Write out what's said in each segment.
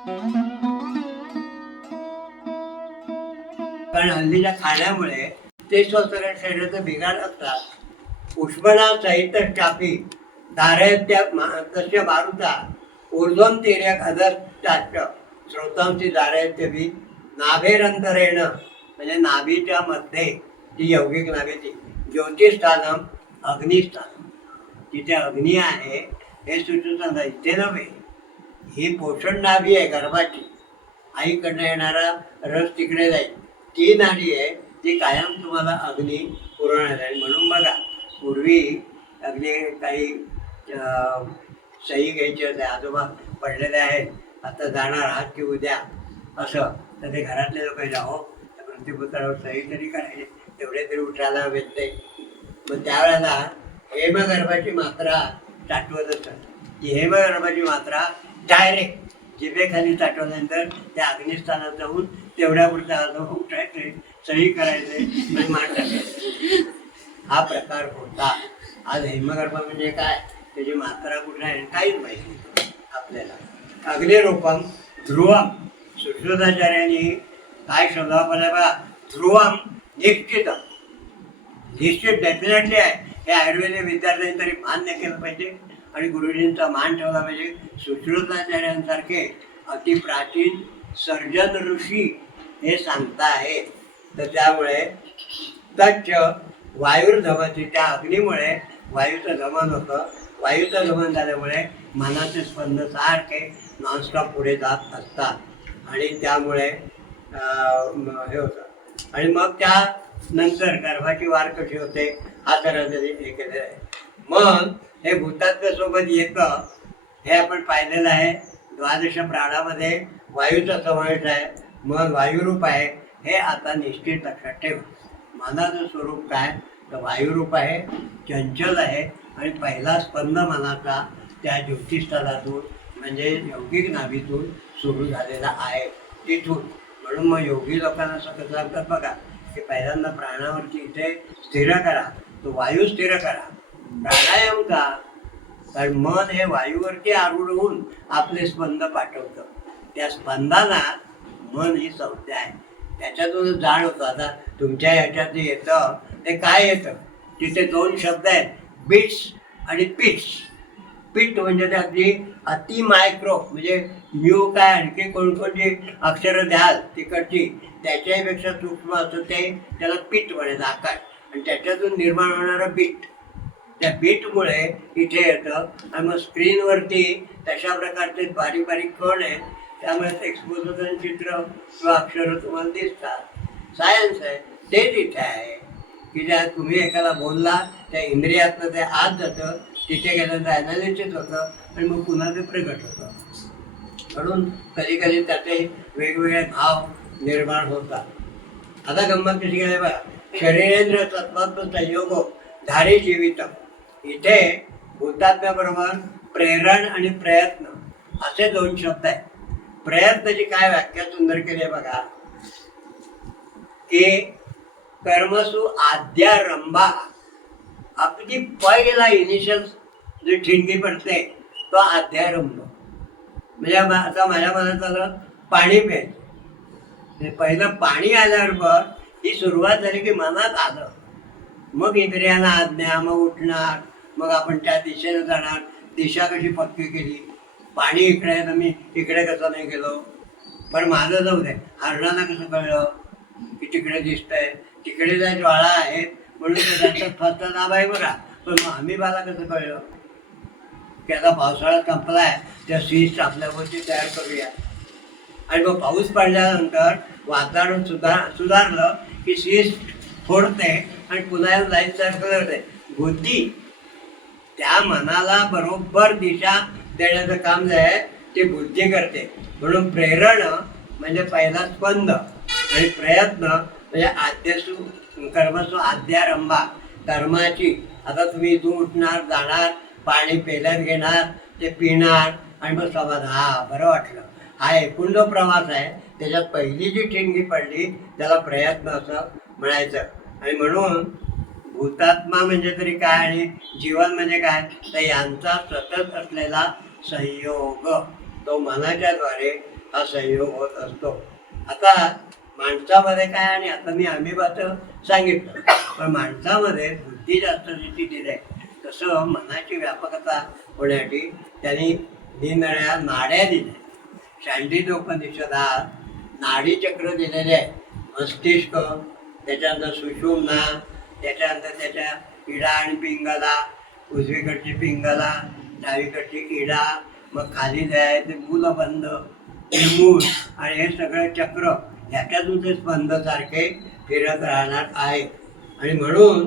कारण हल्लीच्या खाण्यामुळे ते स्वतः शरीराचं बिघाड असतात. उष्मणा सहित चापी धारयत्या तस्य मारुता ऊर्ध्वं तिर्यक अधस्ताच्च श्रोतांची धारयत्य बी नाभेरंतरेण म्हणजे नाभीच्या मध्ये जी यौगिक नाभीची ज्योतिष्ठानम अग्निस्थानम तिथे अग्नी आहे हे सुचून इथे नव्हे. ही पोषण नाभी आहे गर्भाची. आईकडनं येणारा रस तिकडे जाईल. ती नाडी आहे ती कायम तुम्हाला अग्नी पुरवणार आहे. म्हणून बघा पूर्वी अगदी काही सही घ्यायची होते. आजोबा पडलेले आहेत, आता जाणार आहात की उद्या असं, तर ते घरातले लोक जाओ त्या प्रतिपुत्रावर सही तरी करायचे, तेवढे तरी उठायला भेटते. मग त्यावेळेला हेमगर्भाची मात्रा साठवत असतात. ती हेमगर्भाची मात्रा डायरेक्ट जिभेखाली साठवल्यानंतर त्या अग्निस्थानात जाऊन तेवढ्या पुरता उठायचे, सही करायचे आणि मान टाकायचे. हा प्रकार होता. आज हेमगर्भ म्हणजे काय, त्याची मात्रा कुठे आहे काहीच माहिती नाही आपल्याला. अग्निरूपम ध्रुवम सुश्रुताचार्यांनी काय शोधावं बघा. ध्रुवम निश्चितम, निश्चित डेफिनेटली आहे. हे आयुर्वेदिक विद्यार्थ्यांनी तरी मान्य केलं पाहिजे आणि गुरुजींचा मान ठेवला पाहिजे. सुश्रुताचार्यांसारखे अतिप्राचीन सर्जन ऋषी हे सांगता आहेत. तर त्यामुळे तच्च वायुर्धमती, त्या अग्नीमुळे वायूचं दमन होतं. वायूचं दमन झाल्यामुळे मनाचे स्पंद सारखे नॉनस्टॉप पुढे जात असतात आणि त्यामुळे हे होतं. आणि मग त्यानंतर गर्भाची वाढ कशी होते हा तर हे केलेलं आहे. मग हे भूतात्म्यासोबत येतं हे आपण पाहिलेलं आहे. द्वादश प्राणामध्ये वायूचा समावेश आहे. मन वायुरूप आहे हे आता निश्चित लक्षात ठेवा. मनाचं स्वरूप काय तर वायुरूप आहे, चंचल आहे आणि पहिला स्पंद मनाचा त्या ज्योतिष्ठानातून म्हणजे यौगिक नाभीतून सुरू झालेला आहे तिथून. म्हणून मग योगी लोकांना असं सांगतात बघा की पहिल्यांदा प्राणावरती इथे स्थिर करा, तो वायू स्थिर करा. प्राणायाम का, कारण मन हे वायूवरती आरूढ होऊन आपले स्पंद पाठवतं. त्या स्पंदाला मन ही संज्ञा आहे, त्याच्यातून जाण होतं. आता तुमच्या ह्याच्यात जे येतं ते काय येतं, तिथे दोन शब्द आहेत, बिट्स आणि पिट्स. पिट म्हणजे ते अगदी अति मायक्रो, म्हणजे म्यू काय आणखी कोणकोणती अक्षरं द्याल तिकडची त्याच्यापेक्षा सूक्ष्म असतं ते, त्याला पिट म्हणायचं आकार. आणि त्याच्यातून निर्माण होणारं बीट, त्या बीटमुळे इथे येतं. आणि मग स्क्रीनवरती तशा प्रकारचे बारीक बारीक कण आहेत, त्यामुळे एक्सपोजर चित्र किंवा अक्षरं तुम्हाला दिसतात. सायन्स आहे तेच इथे आहे की ज्या तुम्ही एकाला बोलला त्या इंद्रियातनं ते आत जातं, तिथे गेल्यानंतर ॲनालिसिस होतं आणि मग पुन्हा ते प्रगट होतं. म्हणून कधी कधी त्याचे वेगवेगळे भाव निर्माण होतात. आता गंमत कशी गेले बघा. शरीरेंद्र तत्वात्म संयोगो धारी जीवितम. इथे भूतात्म्याबरोबर प्रेरण आणि प्रयत्न असे दोन शब्द आहेत. प्रयत्नाची काय व्याख्या सुंदर केली आहे बघा की कर्मसु आद्यारंभा, अगदी पहिला इनिशियल जी ठिणगी पडते तो आद्यारंभ. म्हणजे आता माझ्या मनात आलं पाणी प्यायचं, पहिलं पाणी आल्याबरोबर ही सुरुवात झाली की मनात आलं. मग इंद्रियांना आज्ञा, मग उठणार, मग आपण त्या दिशेने जाणार. दिशा कशी पक्की केली, पाणी इकडे आहे तर मी इकडे कसं नाही गेलो. पण माझं जाऊ दे, हरणाला कसं कळलं की तिकडे दिसतंय, तिकडे ज्या ज्वाळा आहेत म्हणून त्यांचा फसता दाब आहे बघा. पण मग आम्ही बाला कसं कळलं की आता पावसाळा संपलाय, त्या सीज आपल्यावरती तयार करूया. आणि मग पाऊस पडल्यानंतर वातावरण सुधारलं की सीज फोडते आणि पुन्हा लाईट तयार करते. बुद्धी त्या मनाला बरोबर दिशा देण्याचं काम जे आहे ते बुद्धी करते. म्हणून प्रेरण म्हणजे पहिला स्पंद आणि प्रयत्न म्हणजे आद्यसु कर्मसु आद्यारंभा, कर्माची. आता तुम्ही इथून उठणार, जाणार, पाणी पेल्यात घेणार, ते पिणार आणि मग समाधान, हा बरं वाटलं. हा एकूण जो प्रवास आहे त्याच्यात पहिली जी ठिणगी पडली त्याला प्रयत्न असं म्हणायचं. आणि म्हणून भूतात्मा म्हणजे तरी काय आणि जीवन म्हणजे काय तर यांचा सतत असलेला संयोग तो मनाच्या द्वारे हा संयोग होत असतो. आता माणसामध्ये काय, आणि आता मी अमिबाचं सांगितलं, पण माणसामध्ये बुद्धी जास्त जिथे दिली तसं मनाची व्यापकता होण्यासाठी त्यांनी निरनिळ्या नाड्या दिल्या. शांडिल्योपनिषदात नाडीचक्र दिलेले आहे. मस्तिष्क, त्याच्यानंतर सुषुम्ना, त्याच्यानंतर त्याच्या इडा आणि पिंगला, उजवीकडची पिंगला, डावीकडची इडा, मग खाली जायचे मूलबंध, हे मूळ, आणि हे सगळे चक्र ह्याच्यातून ते स्पंदसारखे फिरत राहणार आहे. आणि म्हणून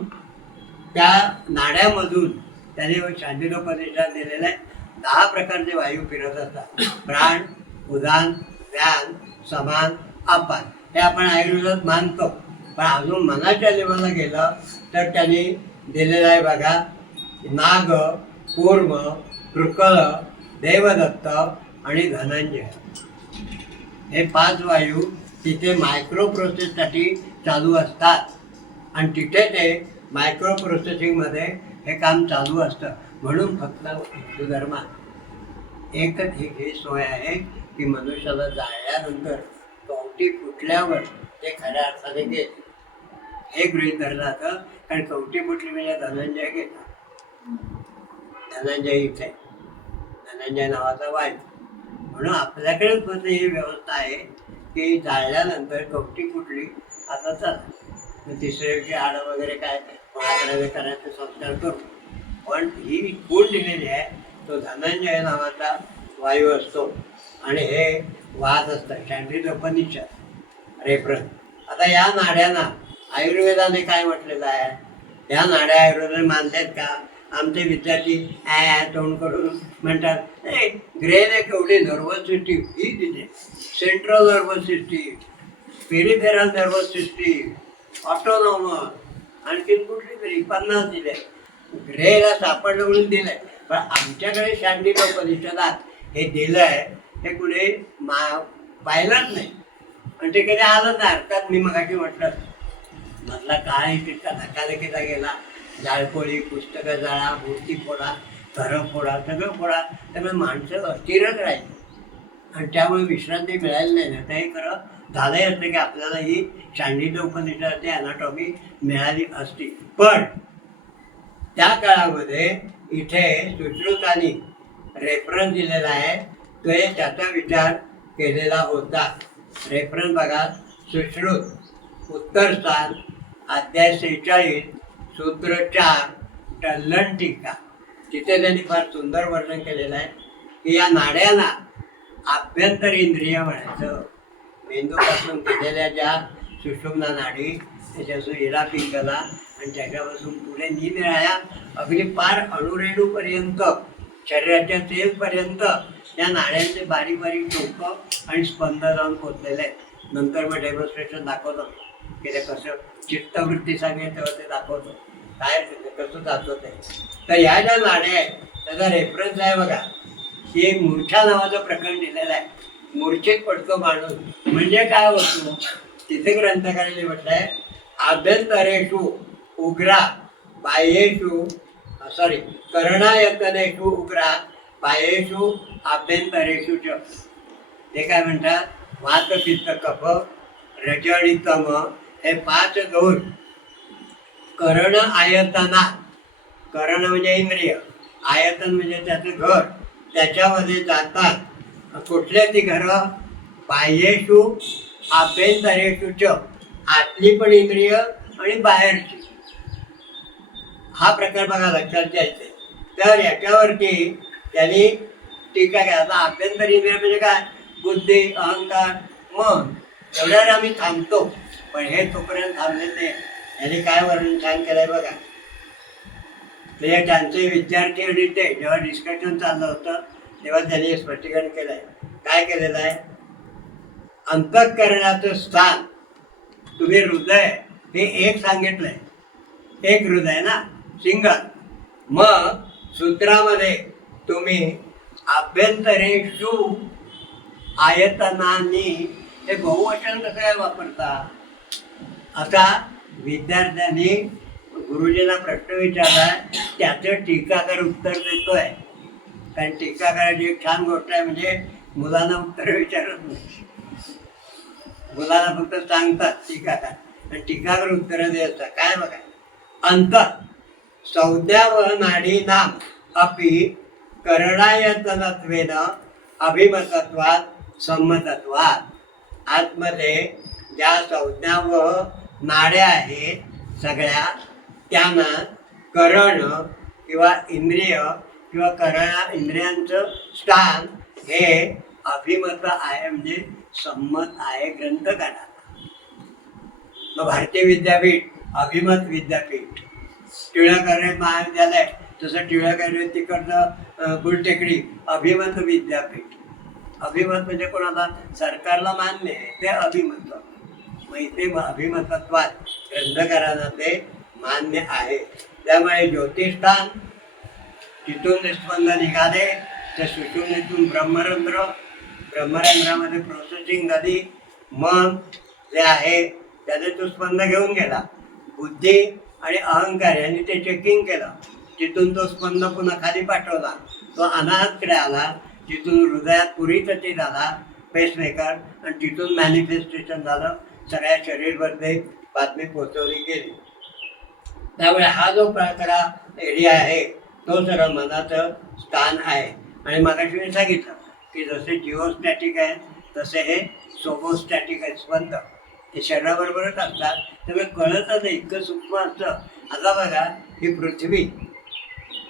त्या नाड्यामधून त्याने शांडिल्योपनिषदात दिलेले 10 प्रकारचे वायू फिरत असतात. प्राण, उदान, व्यान, समान, अपान. हे आपण आयुर्वेदात मानतो, पण अजून मनाच्या लेवलला गेलं तर त्यांनी दिलेलं आहे बघा, नाग, कूर्म, कृकल, देवदत्त आणि धनंजय. हे 5 वायू तिथे मायक्रो प्रोसेससाठी चालू असतात, आणि तिथे ते मायक्रो प्रोसेसिंगमध्ये हे काम चालू असतं. म्हणून फक्त हिंदू धर्मात एकच ही सोय आहे की मनुष्याला जाळल्यानंतर कवटी फुटल्यावर ते खऱ्या अर्थाने घेत, हे गृहीत धरलं जातं. कारण कवटी फुटली म्हणजे धनंजय घेतात. धनंजय इथे धनंजय नावाचा वायू. म्हणून आपल्याकडेच फक्त ही व्यवस्था आहे की जाळल्यानंतर कवटी फुटली, आता चला तिसऱ्या दिवशी हाडं वगैरे काय कोणाकडे करायचे संस्कार करू. पण ही गुण दिलेली आहे, तो धनंजय नावाचा वायू असतो, आणि हे वाद असतात. शांडिल्योपनिषद रेफरन्स. आता या नाड्यांना आयुर्वेदाने काय म्हटलेलं आहे? या नाड्या आयुर्वेदाने मानतात का? आमचे विद्यार्थी तोंड करून म्हणतात, ग्रेन एक एवढी नर्वस सिस्टीम ही दिली, central nervous system, peripheral nervous system, autonomous, आणखी कुठली तरी 50 दिले. ग्रेला सापडलं म्हणून दिलंय, पण आमच्याकडे शांडिल्योपनिषदात हे दिलं आहे हे कुठे पाहिलंच नाही, आणि ते कधी आलं नाही. अर्थात मी मगाशी म्हटलं मधला काय तितका धक्काधक्कीचा गेला. जाळपोळी, पुस्तकं जाळा, मूर्ती फोडा, घरं फोडा, सगळं फोडा, त्यामुळे माणसं अस्थिरच राहिली, आणि त्यामुळे विश्रांती मिळाली नाही ना. ते खरं झालंही असतं की आपल्याला ही शांडिल्योपनिषदाची अनाटॉमी मिळाली असती. पण त्या काळामध्ये इथे सुश्रुतांनी रेफरन्स दिलेला आहे, तो त्याचा विचार केलेला होता. रेफरन्स बघा, सुश्रुत उत्तर स्थान, अध्याय 46, सूत्र 4, टल्लन टीका. तिथे त्यांनी फार सुंदर वर्णन केलेलं आहे की या नाड्यांना आभ्यंतर इंद्रिय म्हणायचं. मेंदूपासून केलेल्या ज्या सुषुम्ना नाडी, त्याच्यापासून इडा पिंगला, आणि त्याच्यापासून पुढे निरनिळ्या अगदी पार अणुरेणूपर्यंत, शरीराच्या सेलपर्यंत या नाड्यांचे बारीक बारीक टोकं आणि स्पंद जाऊन पोचलेले आहेत. नंतर मग डेमॉन्स्ट्रेशन दाखवतो की ते कसं चित्तवृत्ती सांगेल तेव्हा ते दाखवतो काय कसं जातं ते. तर ह्या ज्या नाड्या आहेत त्याचा रेफरन्स आहे बघा, की मूर्छा नावाचं प्रकरण दिलेलं आहे. मूर्छेत पडतो माणूस म्हणजे काय होतो, तिथे ग्रंथकारांनी म्हटलंय, आभ्यंतरेषु उग्रा बाह्येषु करणायतनेषु उग्रा बाह्येषु आभ्यंतरेषु च. ते काय म्हणतात, वात पित्त कफ रज आणि तम हे 5 दोष करण आयतना, करण म्हणजे इंद्रिय, आयतन म्हणजे त्याचं घर, त्याच्यामध्ये जातात. कुठल्या ती घरं? बाह्येषु आभ्यंतरेषु च, आतली पण इंद्रिय आणि बाहेरची. हा प्रकार बघा लक्षात घ्यायचे. तर याच्यावरती त्यांनी टीका घ्या. आता आभ्यंतर इंद्रिय म्हणजे काय? बुद्धी, अहंकार, मन, एवढ्यावर आम्ही थांबतो, पण हे तोपर्यंत थांबले नाही. यांनी काय वर्णन छान केलंय बघा. ते त्यांचे विद्यार्थी आणि ते जेव्हा डिस्कशन चाललं होतं तेव्हा त्यांनी स्पष्टीकरण केलंय. काय केलेलं आहे, अंतःकरणाचं स्थान तुम्ही हृदय हे एक सांगितलंय, एक हृदय ना, सिंगल. मग सूत्रामध्ये तुम्ही आभ्यंतरेषु आयतनानी हे बहुवचन कसं काय वापरता? आता विद्यार्थ्यांनी गुरुजींना प्रश्न विचारलाय, त्याचं टीकाकार उत्तर देतोय. कारण टीकाकाराची एक छान गोष्ट आहे, म्हणजे मुलांना उत्तर विचारत नाही. मुलांना फक्त सांगतात टीका करा आणि टीकावर उत्तरं देत असतात. काय बघा, अंत संज्ञा व नाडी नाम अपि करणायतनत्वेन अभिमतत्वात संमतत्वात. आतमध्ये ज्या संज्ञा व नाड्या आहेत सगळ्या, त्यांना करण किंवा इंद्रिय किंवा इंद्रियांचं स्थान हे अभिमत आहे, म्हणजे संमत आहे ग्रंथकाराला. मग भारतीय विद्यापीठ अभिमत विद्यापीठ, टिळक महाविद्यालय तसं टिळक तिकडचं गुलटेकडी अभिमत विद्यापीठ. अभिमत म्हणजे कोणाला? सरकारला मान्य आहे ते अभिमत. मग इथे अभिमतत्वात ग्रंथकारांना ते मान्य आहे. त्यामुळे ज्योतिष्ठान तिथून निष्पंद निघाले, त्या सुषुम्नेतून ब्रह्मरंध्रामध्ये प्रोसेसिंग झाली, मग जे आहे त्याने तो स्पंद घेऊन गेला. बुद्धी आणि अहंकार यांनी ते चेकिंग केलं, तिथून तो स्पंद पुन्हा खाली पाठवला, तो अनाहतकडे आला, तिथून हृदयात पुरीतची झाला पेसमेकर, आणि तिथून मॅनिफेस्टेशन झालं, सगळ्या शरीरमध्ये बातमी पोहोचवली गेली. त्यामुळे हा जो प्रकार एरिया आहे तो सर्व मनाचं स्थान आहे. आणि मगाशी मी सांगितलं की जसे जिओस्टॅटिक आहे तसे हे सोबोस्टॅटिक आहे. स्पंद ते शरीराबरोबरच असतात, त्यामुळे कळतच नाही, इतकं सूक्ष्म असतं. आता बघा, ही पृथ्वी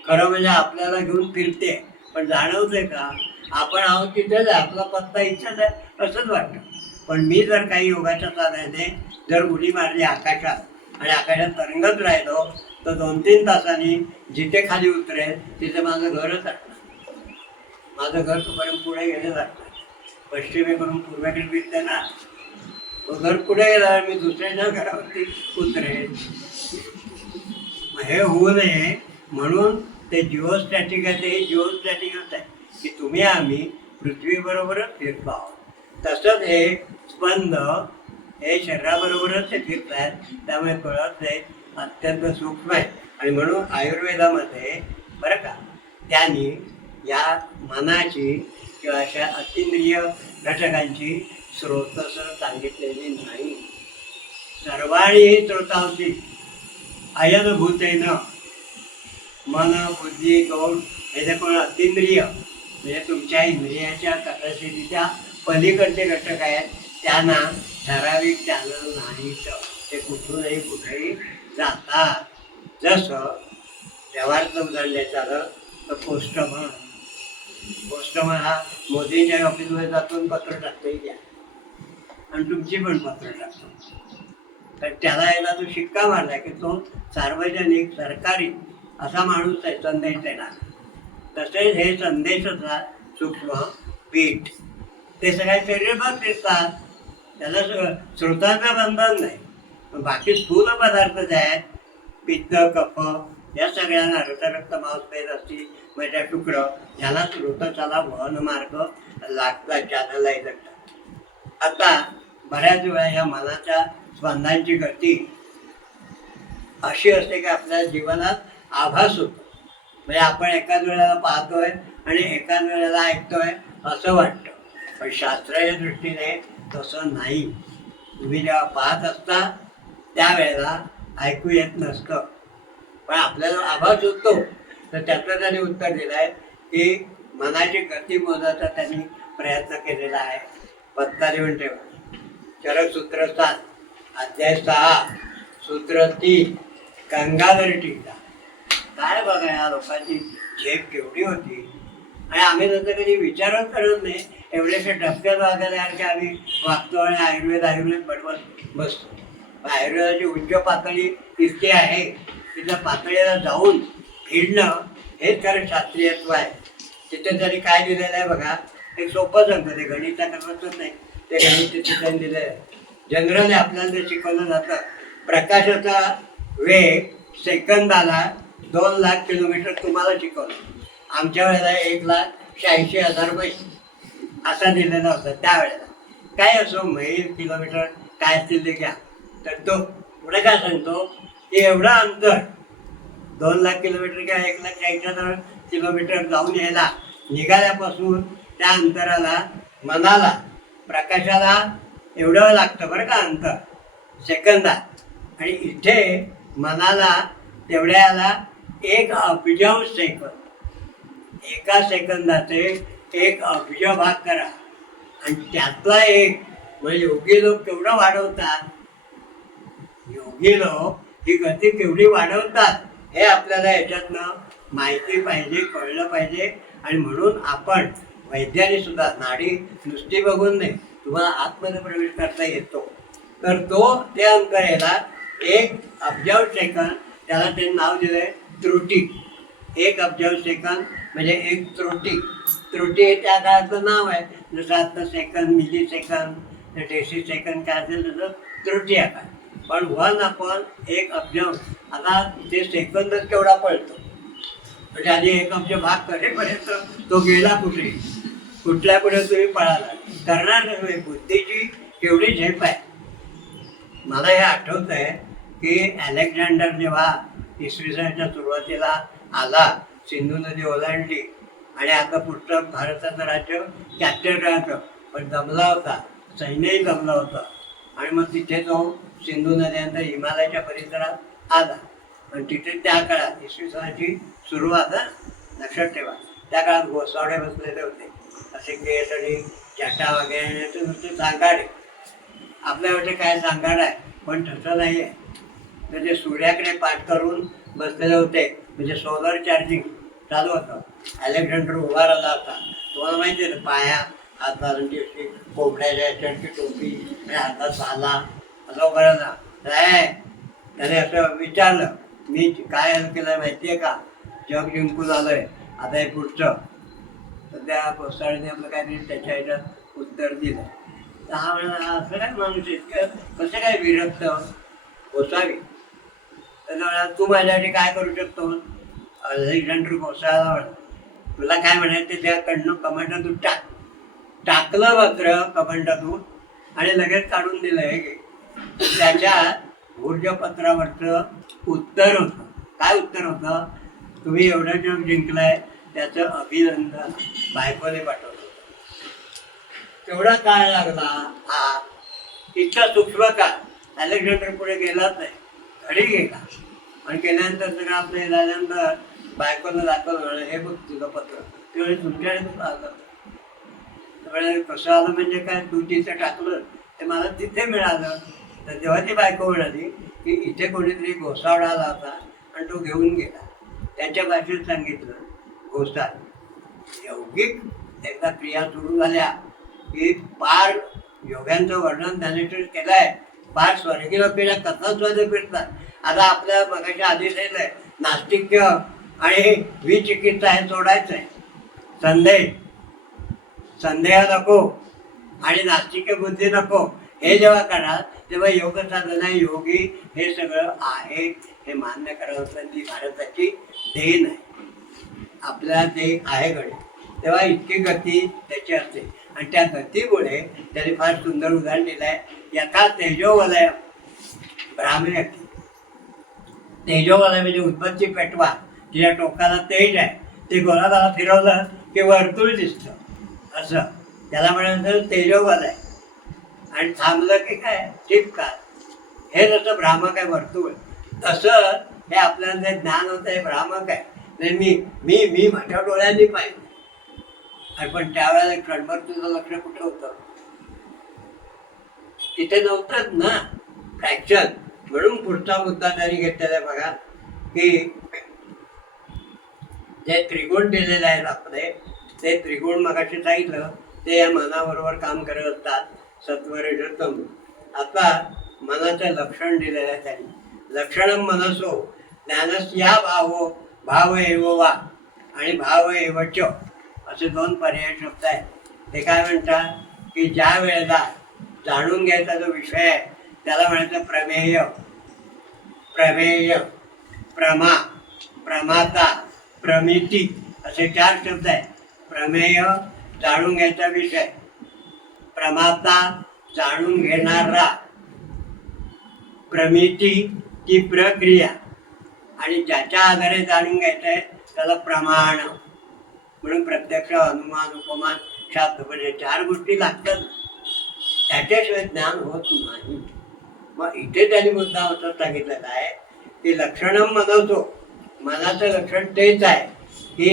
खरं म्हणजे आपल्याला घेऊन फिरते, पण जाणवते का आपण आहोत तिथेच आहे, आपला पत्ता इच्छाच आहे असंच वाटतं. पण मी जर काही योगाच्या साधनेने जर उडी मारली आकाशात आणि आकाशात तरंगत राहिलो तर 2-3 तासांनी जिथे खाली उतरेल तिथे माझं घरच असणार. माझं घर तोपर्यंत पुढे गेलं लागतं, पश्चिमेकडून पूर्वेकडे फिरते ना, घर पुढे गेल्यावर मी दुसऱ्याच्या घरावरती उतरेल. हे होऊ नये म्हणून ते जिओस्टॅटिक आहे, ते जिओस्टॅटिकच आहे की तुम्ही आम्ही पृथ्वीबरोबरच फिरतो आहोत. तसंच हे स्पंद हे शरीराबरोबरच ते फिरत आहेत, त्यामुळे कळत नाही, अत्यंत सूक्ष्म आहे. आणि म्हणून आयुर्वेदामध्ये बरं का त्यांनी या मनाची किंवा अशा अतिंद्रिय घटकांची स्रोतसर सांगितलेली नाही. सर्वाणी स्रोतांची अयनभूतेन मन बुद्धी गौण हे जे कोण अतिंद्रिय म्हणजे तुमच्या इंद्रियाच्या कॅपॅसिटीच्या पलीकडचे घटक आहेत त्यांना ठराविक चॅनल नाहीत, ते कुठूनही कुठेही जातात. जसं व्यवहारचं उदाहरण द्यायचं झालं तर पोस्टमन हा मोदींच्या ऑफिसमध्ये जातून पत्र टाकतोय द्या आणि तुमची पण पत्र टाकतो, तर त्याला याला तो शिक्का मारला की तो सार्वजनिक सरकारी असा माणूस आहे संदेश देणार. तसेच हे संदेशाचा सूक्ष्म पीठ ते सगळ्या शरीरभर फिरतात, त्याला स्रोताचं बंधन नाही. बाकी स्थूल पदार्थ जे आहेत पित्त कफ या सगळ्यांना रक्त मांसपेश असती म्हणजे शुक्र ह्याला स्रोताला वहन मार्ग लागतात, चॅनलाइज लागतात. आता बऱ्याच वेळा या मनाच्या स्पंदांची गती अशी असते की आपल्या जीवनात आभास होतो, म्हणजे आपण एकाच वेळेला पाहतोय आणि एकाच वेळेला ऐकतोय असं वाटतं. पण शास्त्रीय दृष्टीने तसं नाही. तुम्ही जेव्हा पाहत असता त्यावेळेला ऐकू येत नसतं, पण आपल्याला आभास होतो. तर त्याचं त्यांनी उत्तर दिलं आहे की मनाची गती मोजायचा त्यांनी प्रयत्न केलेला आहे. पत्ता लिहून ठेवा. चरक सूत्र 7 अध्याय 6 सूत्र 3 गंगाधर टीका. काय बघा या लोकांची झेप केवढी होती. आणि आम्ही नंतर कधी विचारच करत नाही, एवढेसे डबक्यात वागायला की आम्ही वागतो आणि आयुर्वेद बडवत बसतो. आयुर्वेदाची उच्च पातळी इतकी आहे की त्या पातळीला जाऊन फिरणं हेच खरं शास्त्रीयत्व आहे. तिथे तरी काय दिलेलं आहे बघा, एक सोपं सांगतो, ते गणिता करतच नाही, ते गणित तिथे त्यांनी दिलेलं आहे. जनरली आपल्याला ते शिकवलं जातं प्रकाशाचा वेग सेकंदाला 2 लाख किलोमीटर तुम्हाला शिकवलं. आमच्या वेळेला 1,86,000 मैल असा दिलेला होता त्यावेळेला. काय असो मैल किलोमीटर काय असतील ते घ्या. तर तो पुढे काय सांगतो की एवढं अंतर 2 लाख किलोमीटर किंवा 1,86,000 किलोमीटर जाऊन यायला निघाल्यापासून त्या अंतराला मनाला प्रकाशाला एवढं लागतं बरं का अंतर सेकंदात. आणि इथे मनाला तेवढ्याला 1 अब्ज सेकंद, एका सेकंदाचे 1 अब्ज भाग करा आणि त्यातला एक म्हणजे योगी लोक केवढं वाढवतात, योगी लोक ही गती केवढी वाढवतात हे आपल्याला याच्यातनं माहिती पाहिजे, कळलं पाहिजे. आणि म्हणून आपण वैद्याने सुद्धा नाडी नुसती बघून नाही, तुम्हाला आतमध्ये प्रवेश करता येतो. तर तो त्या अंतरेला 1 अब्ज सेकंद, त्याला ते नाव दिलंय त्रुटी. 1 अब्ज सेकंद म्हणजे एक त्रुटी. त्रुटी हे त्या काळाचं नाव आहे. जसं आता second, millisecond, decisecond काय असेल तसं त्रुटी आकार. पण 1/1 अब्ज, आता ते सेकंदच केवढा पळतो. म्हणजे आधी 1 अब्ज भाग करेपर्यंत तो गेला कुठे, कुठल्या पुढे तुम्ही पळाला करणार नाही. बुद्धीची केवढी झेप आहे. मला हे आठवत आहे की अलेक्झांडर जेव्हा इसवी सनाच्या सुरुवातीला आला, सिंधू नदी ओलांडली आणि आता पुढचं भारताचं राज्य कॅप्चर करायचं, पण दमला होता, सैन्यही दमला होता. आणि मग तिथे तो सिंधू नद्यानंतर हिमालयाच्या परिसरात आला. आणि तिथे त्या काळात इसवी सनाची सुरुवात, लक्षात ठेवा, त्या काळात घोसावडे बसलेले होते. असे केस आणि जटा वगैरे नुसते सांगाडे. आपल्याकडे काय सांगाड आहे, पण तसं नाही आहे. तर ते सूर्याकडे पाठ करून बसलेले होते, म्हणजे सोलर चार्जिंग चालू होतं. अलेक्झांडर उभा राहिला होता. तुम्हाला माहिती आहे ना, पाया हातात म्हणजे अशी कोंबड्याच्या याच्याची टोपी आणि हातात भाला असं उभा राहिला. त्याने असं विचारलं, मी काय केलं माहिती आहे का, जग जिंकून आलोय, आता हे पुढचं. तर त्या कोसाळीने आपलं काहीतरी त्याच्या ह्याच्यात उत्तर दिलं. तर हा म्हणा, असं काय माणूस इतकं कसं काय विरक्त गोसावी. तर म्हणा, तू माझ्यासाठी काय करू शकतो. अलेक्झांडर कोसाळाला म्हणा, तुला काय म्हणायचं त्याकडनं कमांडातून टाकलं मात्र कमांडातून आणि लगेच काढून दिलं. हे त्याच्या ऊर्जपत्रावरचं उत्तर होतं. काय उत्तर होतं, तुम्ही एवढं जग जिंकलंय त्याचं अभिनंदन, बायकोने पाठवलं. तेवढा काळ लागला. हा इतका सूक्ष्म काळ अलेक्झांडर पुढे गेलाच नाही, घडी गेला. आणि केल्यानंतर सगळं आपलं हे झाल्यानंतर बायकोला दाखवलं, हे बघ तुझं पत्र. तेवढे तुमच्याकडे कसं आलं. त्यामुळे कसं आलं म्हणजे काय, तू तिथे टाकलं ते मला तिथे मिळालं. तर तेव्हा ती बायको म्हणाली की इथे कोणीतरी घोसावडा आला होता आणि तो घेऊन गेला. त्याच्या भाषेत सांगितलं, घोसाळ. यौगिक एकदा क्रिया सुरू झाल्या की पार योग्यांचं वर्णन त्याने केलं आहे. पार स्वर्गीय लोकांना कथा स्वतः फिरतात. आता आपल्या मगाशी आधी सांगितलंय, नास्तिक्य आणि विचिकित्सा हे सोडायचं आहे. संदेह नको आणि नास्तिक बुद्धी नको. हे जेव्हा कराल तेव्हा योग साधना, योगी हे सगळं आहे हे मान्य करावं. ती भारताची देण आहे. आपल्याला ते आहे गणित. तेव्हा इतकी गती त्याची असते. आणि त्या गतीमुळे त्याने फार सुंदर उदाहरण दिलं आहे. यथा तेजोवलय ब्राह्मण, तेजोवलय म्हणजे उत्पत्ती पेटवा, तिच्या टोकाला तेज आहे, ते गोलाला फिरवलं की वर्तुळ दिसतं. असं त्याला म्हणायचं तेजोवलय. आणि थांबलं की काय ठिपका. हे जसं भ्रामक आहे वर्तुळ, तसं हे आपल्याला जे ज्ञान होतं हे भ्रामक आहे. नाही मी मी मी माझ्या डोळ्यांनी पाहिजे. आणि पण त्यावेळेला क्षणभर तुझं लक्ष कुठं होतं, तिथे नव्हतंच ना, फ्रॅक्शन. म्हणून पुढचा मुद्दा त्यांनी घेतलेला बघा की जे त्रिगुण दिलेले आहेत आपले, ते त्रिगुण मगाशी सांगितलं ते या मनाबरोबर काम करत असतात. सत्वरजतम. आता मनाचं लक्षण दिलेलं आहे त्यांनी. लक्षणम मनसो ज्ञानस्या भावो भाव एव वा आणि भाव एवच असे 2 पर्याय शब्द आहेत. ते काय म्हणतात की ज्या वेळेला जाणून घ्यायचा जो विषय आहे त्याला म्हणायचं प्रमेय, प्रमेय, प्रमा, प्रमाता, प्रमिती असे 4 शब्द आहेत. प्रमेय जाणून घ्यायचा विषय, प्रमाता जाणून घेणारा, प्रमिती ती प्रक्रिया, आणि ज्याच्या आधारे जाणून घ्यायचं आहे त्याला प्रमाण. म्हणून प्रत्यक्ष, अनुमान, उपमान शास्त्र, पण या 4 गोष्टी लागतात, त्याच्याशिवाय ज्ञान होत नाही. मग इथे त्यांनी मुद्दा असं सांगितलेला आहे की लक्षणं मनवतो, मनाचं लक्षण तेच आहे की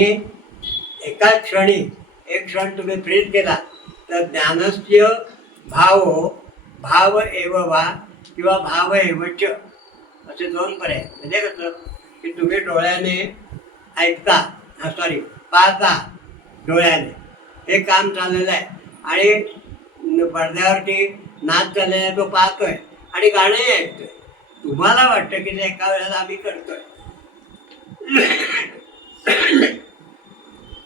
एकाच क्षणी, एक क्षण तुम्ही फ्रीज केला तर ज्ञानस्य भाव, भाव एव वा किंवा भाव एवच, असे 2 पर्याय. म्हणजे कसं की तुम्ही डोळ्याने ऐकता, पाहता, डोळ्याने हे काम चाललेलं आहे आणि पडद्यावरती नाच चाललेला आहे, तो पाहतोय आणि गाणंही ऐकतोय. तुम्हाला वाटतं की ते एका वेळेला आम्ही करतोय,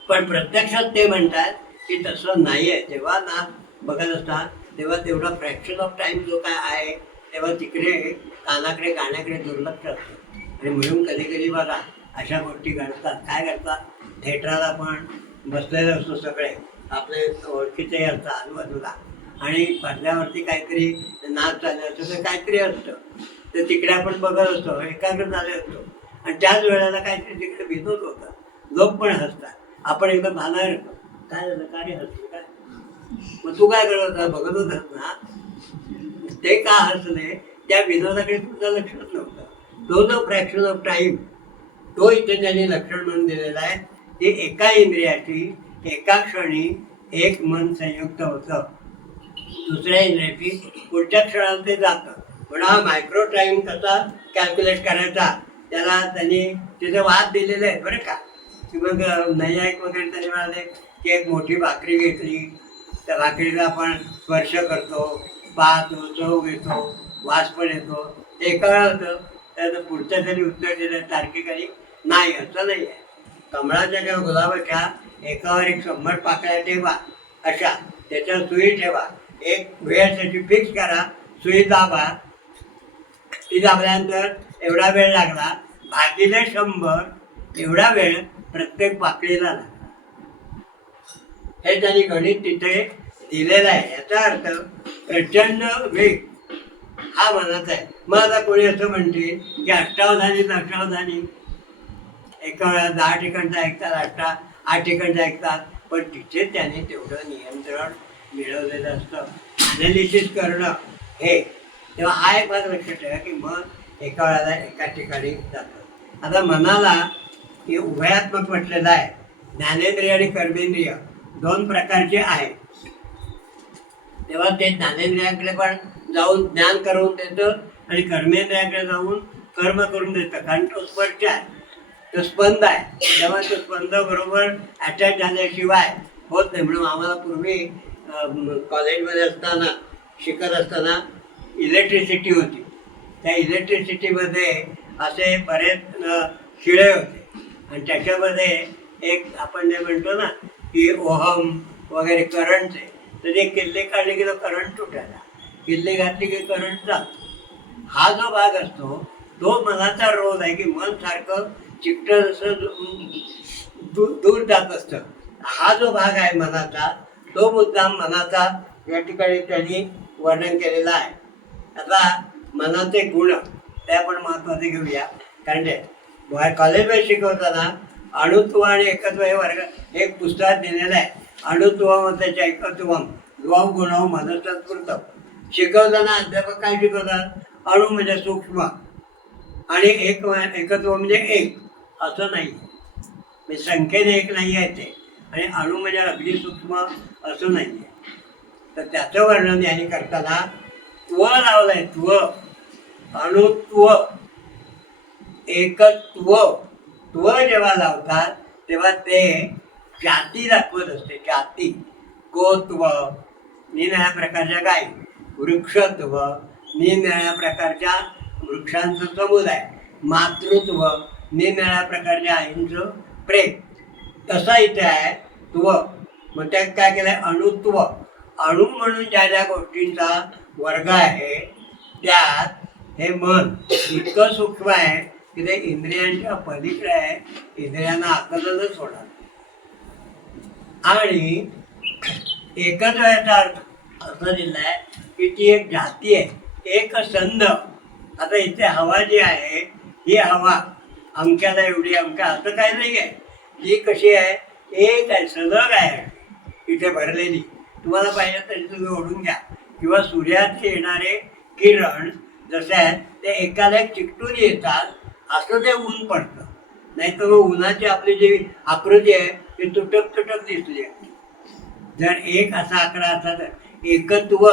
पण प्रत्यक्षात ते म्हणतात की तसं नाही आहे. जेव्हा नाच बघत असता तेव्हा तेवढा फ्रॅक्शन ऑफ टाइम जो काय आहे तेव्हा तिकडे कानाकडे, गाण्याकडे दुर्लक्ष असतं. आणि म्हणून कधी कधी बघा अशा गोष्टी घडतात. काय करतात, थिएटरला आपण बसलेले असतो, सगळे आपले ओळखीचे असतात आजूबाजूला, आणि पडद्यावरती काहीतरी नाच चालले असतो, तर काहीतरी असतं, तर तिकडे आपण बघत असतो, एकाग्र झाले असतो, आणि त्याच वेळेला काहीतरी तिकडे विनोद होतात, लोक पण हसतात. आपण एकदम भानावर येतो, काय झालं, काय हसतो काय, मग तू काय करत होता, बघत होतास ना. ते का हसले, त्या विनोदाकडे तुझं लक्षच नव्हतं. तो जो फ्रॅक्शन ऑफ टाईम, तो इथे त्यांनी लक्षण म्हणून दिलेला आहे की एका इंद्रियाची एका क्षणी एक मन संयुक्त होतं, दुसऱ्या इंद्रियाची पुढच्या क्षणाला ते जातं. पण हा मायक्रो टाईम कसा कॅल्क्युलेट करायचा, त्याला त्यांनी तिथे वाद दिलेले आहेत बरं का. की मग नैयायिक वगैरे त्यांनी म्हणाले की एक मोठी भाकरी घेतली, त्या भाकरीला आपण स्पर्श करतो, पाहतो, चव घेतो, वास पण येतो, ते कळतं. त्याचं पुढच्या तरी उत्तर दिलं तार्किकांनी, नाही असं नाही आहे. कमळाच्या किंवा गुलाबाच्या एकावर एक 100 पाकळ्या ठेवा, अशा त्याच्यावर सुई ठेवा, एक वेळ त्याची फिक्स करा, सुई दाबा, ती दाबल्यानंतर एवढा वेळ लागला, भागिले 100 एवढा वेळ प्रत्येक पाकळीला लागला. हे त्यांनी गणित तिथे दिलेलं आहे. याचा अर्थ प्रचंड वेग हा मनाचा आहे. मग आता कोणी असं म्हणतील की अष्टावधानी एका वेळा 10 ठिकाणचं ऐकतात, 8 ठिकाणचं ऐकतात, पण तिथे त्याने तेवढं नियंत्रण मिळवलेलं असतं, ॲनालिसिस करणं हे. तेव्हा हा एक माझं लक्षात ठेवा की मन एका वेळेला एका ठिकाणी जातं. आता मनाला हे उभयात्मक म्हटलेलं आहे. ज्ञानेंद्रिय आणि कर्मेंद्रिय 2 प्रकारचे आहेत. तेव्हा ते ज्ञानेंद्रियाकडे पण जाऊन ज्ञान करून देतं आणि कर्मेंद्रियाकडे जाऊन कर्म करून देतं. कारण तो स्पर्श आहे, तो स्पंद आहे. तेव्हा तो स्पंद बरोबर अटॅच झाल्याशिवाय होत नाही. म्हणून आम्हाला पूर्वी कॉलेजमध्ये असताना, शिकत असताना इलेक्ट्रिसिटी होती. त्या इलेक्ट्रिसिटीमध्ये असे बरेच शिळे होते आणि त्याच्यामध्ये एक आपण जे म्हणतो ना की ओहम वगैरे करंटचे, तर ते किल्ले काढले की तो करंट तुटायला, किल्ले घातले की करंट जातो. हा जो भाग असतो तो मनाचा रोल आहे की मन सारखं चिकट जसं दूर जात असतं. हा जो भाग आहे मनाचा, तो मुद्दाम मनाचा या ठिकाणी त्यांनी वर्णन केलेला आहे. आता मनाचे गुण ते आपण महत्त्वाचे घेऊया. कारण ते कॉलेजमध्ये शिकवताना अणुत्व आणि एकत्व हे वर्ग एक पुस्तकात दिलेलं आहे. अणुत्वम त्याच्या एकत्वम द्वम गुणव मनसत्कृत. शिकवताना अध्यापक काय शिकवतात, अणु म्हणजे सूक्ष्म आणि एकत्व म्हणजे एक, असं नाही. म्हणजे संख्येने एक नाही आहे ते, आणि अणु म्हणजे अगदी सूक्ष्म असं नाही आहे. तर त्याचं वर्णन यांनी करताना त्व लावलंय. त्व, अणुत्व, एकत्व. त्व जेव्हा लावतात तेव्हा ते जाती दाखवत असते. जाती, गोत्व, निरनिळ्या प्रकारच्या गायी, वृक्षत्व, निरनिळ्या प्रकारच्या वृक्षांचं समुदाय, मातृत्व, निरनिळ्या प्रकारच्या आईंचं प्रेम. तसा इथे आहे त्व. मग त्यात काय केलंय, अणुत्व. अणु म्हणून ज्या ज्या गोष्टींचा वर्ग आहे त्यात हे मन इतकं सूक्ष्म आहे की ते इंद्रियांच्या पलीकडे आहे, इंद्रियांना आकलनच होणार. आणि एकच याचा अर्थ असं दिलाय की ती एक जाती आहे, एक संध. आता इथे हवा जी आहे ही हवा अमक्याला एवढी अमक्या असं काही नाही आहे. ही कशी आहे, एक आहे, सलग आहे. इथे भरलेली, तुम्हाला पाहिजे तरी तुम्ही ओढून घ्या. किंवा सूर्याचे येणारे किरण जसे आहेत ते एकाला एक चिकटून येतात, असं ते ऊन पडतं. नाही तर मग उन्हाची आपली जी आकृती आहे ती तुटक तुटक दिसली आहे. जर एक असा आकडा असता तर एकत्व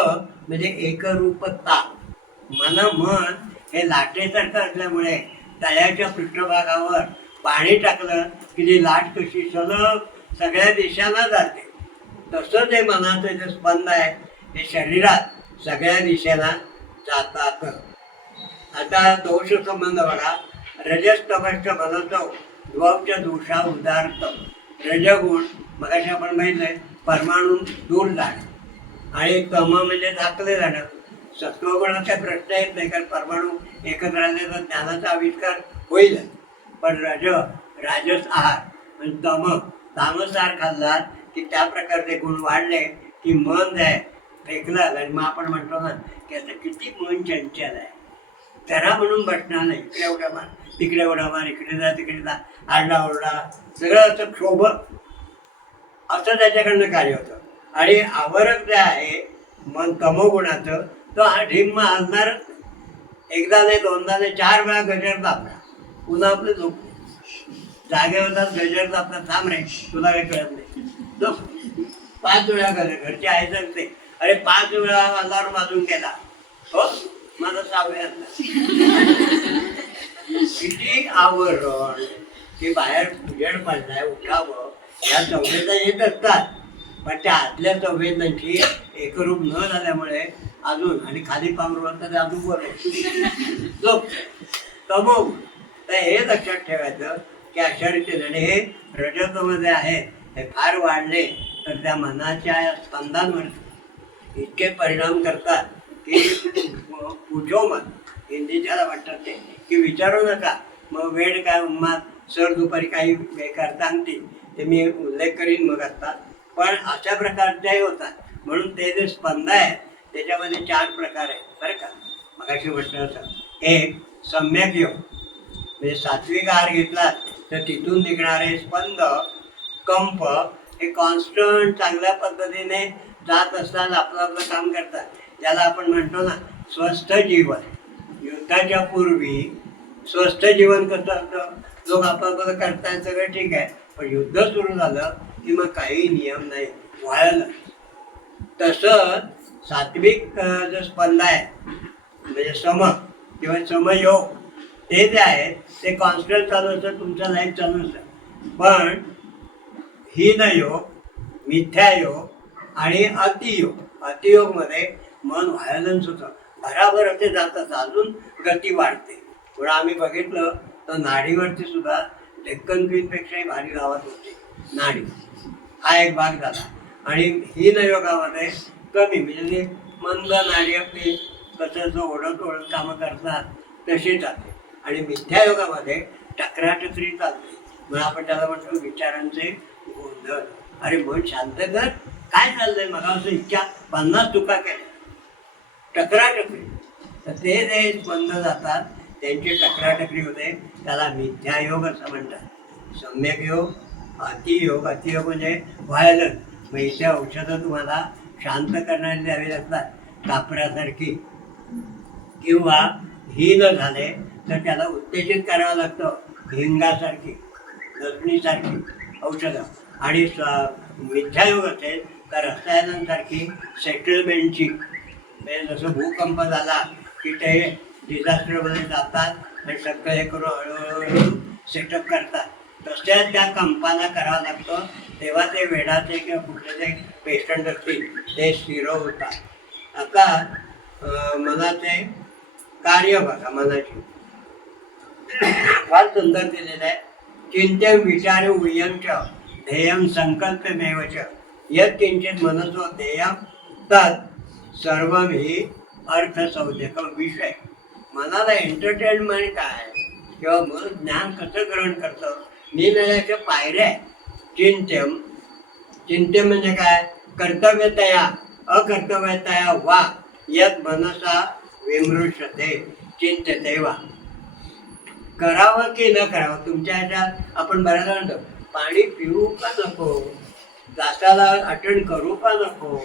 म्हणजे एकरूपता. मन हे लाटेसारखं असल्यामुळे तळ्याच्या पृष्ठभागावर पाणी टाकलं की जी लाट कशी सलग सगळ्या दिशांना जाते, तसं ते मनाचं जे स्पंद आहे हे शरीरात सगळ्या दिशेला जातात. आता दोष संबंध बघा. रजस्तमश्च मनसो द्वौच दोषा उदार्थ. रजगुण मगाशी आपण माहितलंय परमाणू दूर जाणं, आणि तम म्हणजे झाकले जाणं. सत्वगुणाचा प्रश्न येत नाही, कारण परमाणू एकत्र राहिले तर ज्ञानाचा आविष्कार होईल. पण राजस आहार म्हणजे तामस आहार खाल्ला की त्या प्रकारचे गुण वाढले की मन जे आहे फेकलं. आणि मग आपण म्हणतो ना की आता किती मन चंचल आहे, जरा म्हणून बसणार नाही. इकडे उड्या मार, तिकडे उड्या मार, इकडे जा तिकडे जा, आरडा ओरडा सगळं असं क्षोभ असं त्याच्याकडनं कार्य होतं. आणि आवरक जे आहे मन तमोगुणाचं, तो हा ढिम्म हलणारच. एकदा नाही, दोनदा नाही, 4 वेळा गजर दाबला पुन्हा आपलं झोप. जागेवर गजर दाबला, थांब रे तुला काही कळत नाही, झोप. 5 वेळा गजर. घरचे आहे सांगते अरे 5 वेळा अलार्म वाजून गेला, हो माझा 6व्या. किती आवरण की बाहेर उजेड पडलाय उठावं, या संवेदना येत असतात. पण त्या आतल्या संवेदनांची एकरूप न झाल्यामुळे अजून, आणि खाली पांघरून तर अजून बरोबर तमो. तर हे लक्षात ठेवायचं की अशा रीतीने. आणि हे रजतमध्ये आहे हे फार वाढले तर त्या मनाच्या स्पंदांवर इतके परिणाम करतात की पूछो मन, हिंदी ज्याला म्हणतात ते, की विचारू नका. मग वेळ काय उन्माद सर दुपारी काही बेकार सांगतील ते मी उल्लेख करीन मग आता. पण अशा प्रकारच्याही होतात. म्हणून ते जे स्पंद आहेत त्याच्यामध्ये 4 प्रकार आहेत बरं का. मगाशी म्हटलं होतं. एक सम्यक योग म्हणजे सात्विक आहार घेतला तर तिथून निघणारे स्पंद कंप हे कॉन्स्टंट चांगल्या पद्धतीने जात असतात, आपलं आपलं काम करतात. ज्याला आपण म्हणतो ना स्वस्थ जीवन. युद्धाच्या पूर्वी स्वस्थ जीवन कसं असतं, लोक आपलं करतायत सगळं ठीक आहे, पण युद्ध सुरू झालं की मग काही नियम नाही, व्हायला. तसंच सात्विक जो स्पंद आहे म्हणजे सम किंवा समयोग ते जे आहे ते कॉन्स्टंट चालू असतं, तुमचं लाईफ चालू असतं. पण हीनयोग, मिथ्यायोग आणि अतियोगमध्ये मन व्हायलन्स होतं, भराभर असे जातात, अजून गती वाढते. थोडं आम्ही बघितलं तर नाडीवरती सुद्धा डेक्कन क्वीनपेक्षाही भारी गावात होते नाडी. हा एक भाग झाला. आणि हीनयोगामध्ये कमी म्हणजे मंद नाडी आपली कसं ओढत कामं करतात तशी जाते. आणि मिथ्यायोगामध्ये टकराटकरी चालते. मग आपण त्याला म्हणतो विचारांचे गोंधळ. अरे मन शांत कर, काय चाललंय मग असं इतक्या 50 चुका केल्या, टकराटकरी. तर ते जे स्पंद जातात त्यांची टकराटकरी होते, त्याला मिथ्यायोग असं म्हणतात. सम्यक योग, अतियोग म्हणजे व्हायलन्स. मग इथे औषधं तुम्हाला शांत करणारी द्यावी लागतात, कापरासारखी. किंवा ही न झाले तर त्याला उत्तेजित करावं लागतं, हिंगासारखी, लसणीसारखी औषधं. आणि मिथ्यायोग असेल तर रसायनांसारखी सेटलमेंटची. म्हणजे जसं भूकंप झाला की ते डिझास्टरमध्ये जातात आणि सगळं हे करून हळूहळू सेटअप करतात, तशा त्या कंपाला करावं लागतं. तेव्हा ते वेडाचे किंवा कुठले जे पेशंट असतील ते स्थिर होतात. आता मनाचे कार्य बघा. मनाची फार सुंदर दिलेलं आहे. चिंत्यं विचार उयंच ध्येयं संकल्पमेवच यत् किंचित मनसो ध्येयं तत् सर्वं हि अर्थसौध्यकं. विषय मनाला एंटरटेनमेंट काय किंवा मन ज्ञान कसं ग्रहण करतं, निरनिराळ्या पायऱ्या. चिंत्य म्हणजे काय, कर्तव्यतया अकर्तव्यतया वा यत् मनसा विमृश्यते चिंत्यते वा. करावं की न करावं तुमच्या ह्याच्यात. आपण बऱ्याच म्हणतो पाणी पिऊ का नको, तासाला अटेंड करू का नको,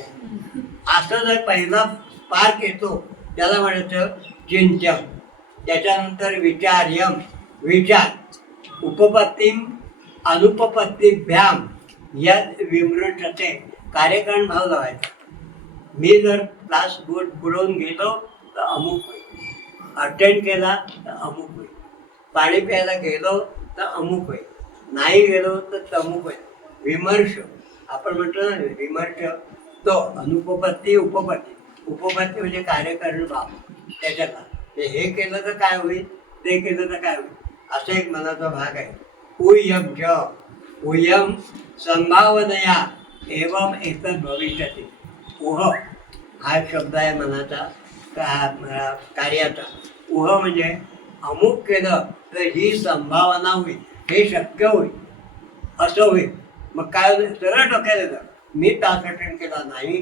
असं जर पहिला पार्क येतो त्याला म्हणायचं चिंतन. त्याच्यानंतर विचार्यम, विचार, उपपत्तीम अनुपपत्तीभ्याम या विमृशते, कार्यकारण भाव लावायचा. मी जर क्लास बुडवून गेलो तर अमुक होईल, अटेंड केला तर अमुक होईल, पाणी प्यायला गेलो तर अमुक होईल, नाही गेलो तर तमुक होईल. विमर्श आपण म्हणतो ना, विमर्श तो अनुपपत्ती उपपत्ती. उपपत्ती म्हणजे कार्यकारण भाव त्याच्यातला, हे केलं तर काय होईल, ते केलं तर काय होईल, असा एक मनाचा भाग आहे. उयम च, उयम संभावनया एवं एतद भविष्यति. उह हा शब्द आहे मनाचा कार्याचा. उह म्हणजे अमुक केलं तर ही संभावना होईल, हे शक्य होईल, असं होईल. मग काय होईल, सरळ डोक्यात येतं, मी तास अटेंड केला नाही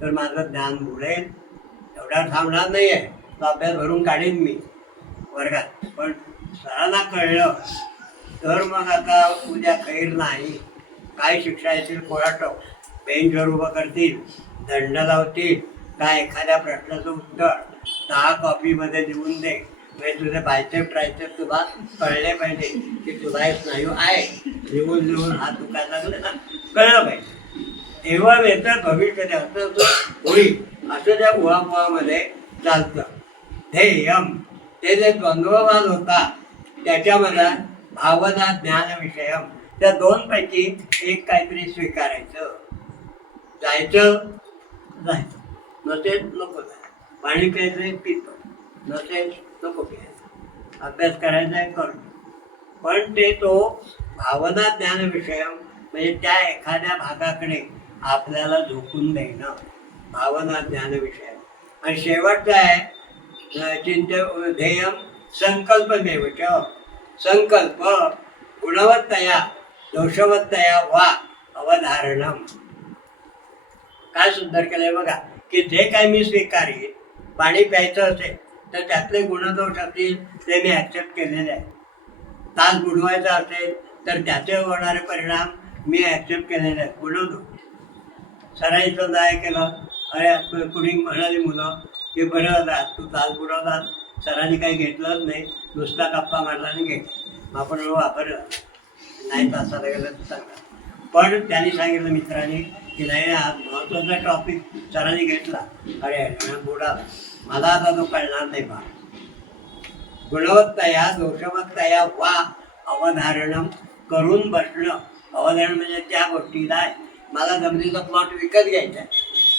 तर माझं ज्ञान बुडेल, एवढा थांबणार नाही आहे, तो अभ्यास भरून काढीन मी वर्गात. पण सरांना कळलं तर मग आता उद्या खैर नाही. काय शिक्षा येतील कोणाटो, बेंचवर उभं करतील, दंड लावतील, काय एखाद्या प्रश्नाचं उत्तर 10 कॉपीमध्ये लिहून दे, म्हणजे तुझे बायसेप ट्रायसेप तुला कळले पाहिजे की तुला एक स्नायू आहे, लिहून लिहून हात दुखायला लागले ना, कळलं पाहिजे. एवढं येतं भविष्य असं होईल, असं त्या उहापोहामध्ये चालतं. ध्येयम, ते जे द्वंद्ववाद होता त्याच्यामध्ये भावना ज्ञान विषयम, त्या दोनपैकी एक काहीतरी स्वीकारायचं. जायचं जायचं, नसेल नको जायचं. पाणी प्यायचं पितो, नसेल नको प्यायचं. अभ्यास करायचा आहे करतो. पण ते तो भावना ज्ञान विषयम म्हणजे त्या एखाद्या भागाकडे आपल्याला झोकून देणं, भावना ज्ञान विषयम. आणि शेवटचं आहे ध्येयम संकल्पमेव च. संकल्प गुणवत्तया दोषवत्तया वा अवधारणम. काय सुंदर केलंय बघा, की जे काय मी स्वीकारीन, पाणी प्यायचं असेल तर त्यातले गुणदोष असतील ते मी ॲक्सेप्ट केलेले आहे. तास बुडवायचा असेल तर त्याचे होणारे परिणाम मी ॲक्सेप्ट केलेले आहेत, गुणदोष. सराईचं नाही केलं, अरे कुणी म्हणाली मुलं की बरं होता तू तास बुडवला, सरांनी काही घेतलंच नाही, नुसता गप्पा मारला आणि घे, आपण वापरलं नाही, तासाला गेलं तर सांगा. पण त्यांनी सांगितलं मित्रांनी की नाही, हा महत्त्वाचा टॉपिक सरांनी घेतला, अरे बुडाला, मला आता तो कळणार नाही बा. गुणवत्तया दोषवत्तया वा अवधारणम करून बसणं. अवधारण म्हणजे त्या गोष्टीला मला जमिनीचा प्लॉट विकत घ्यायचा आहे,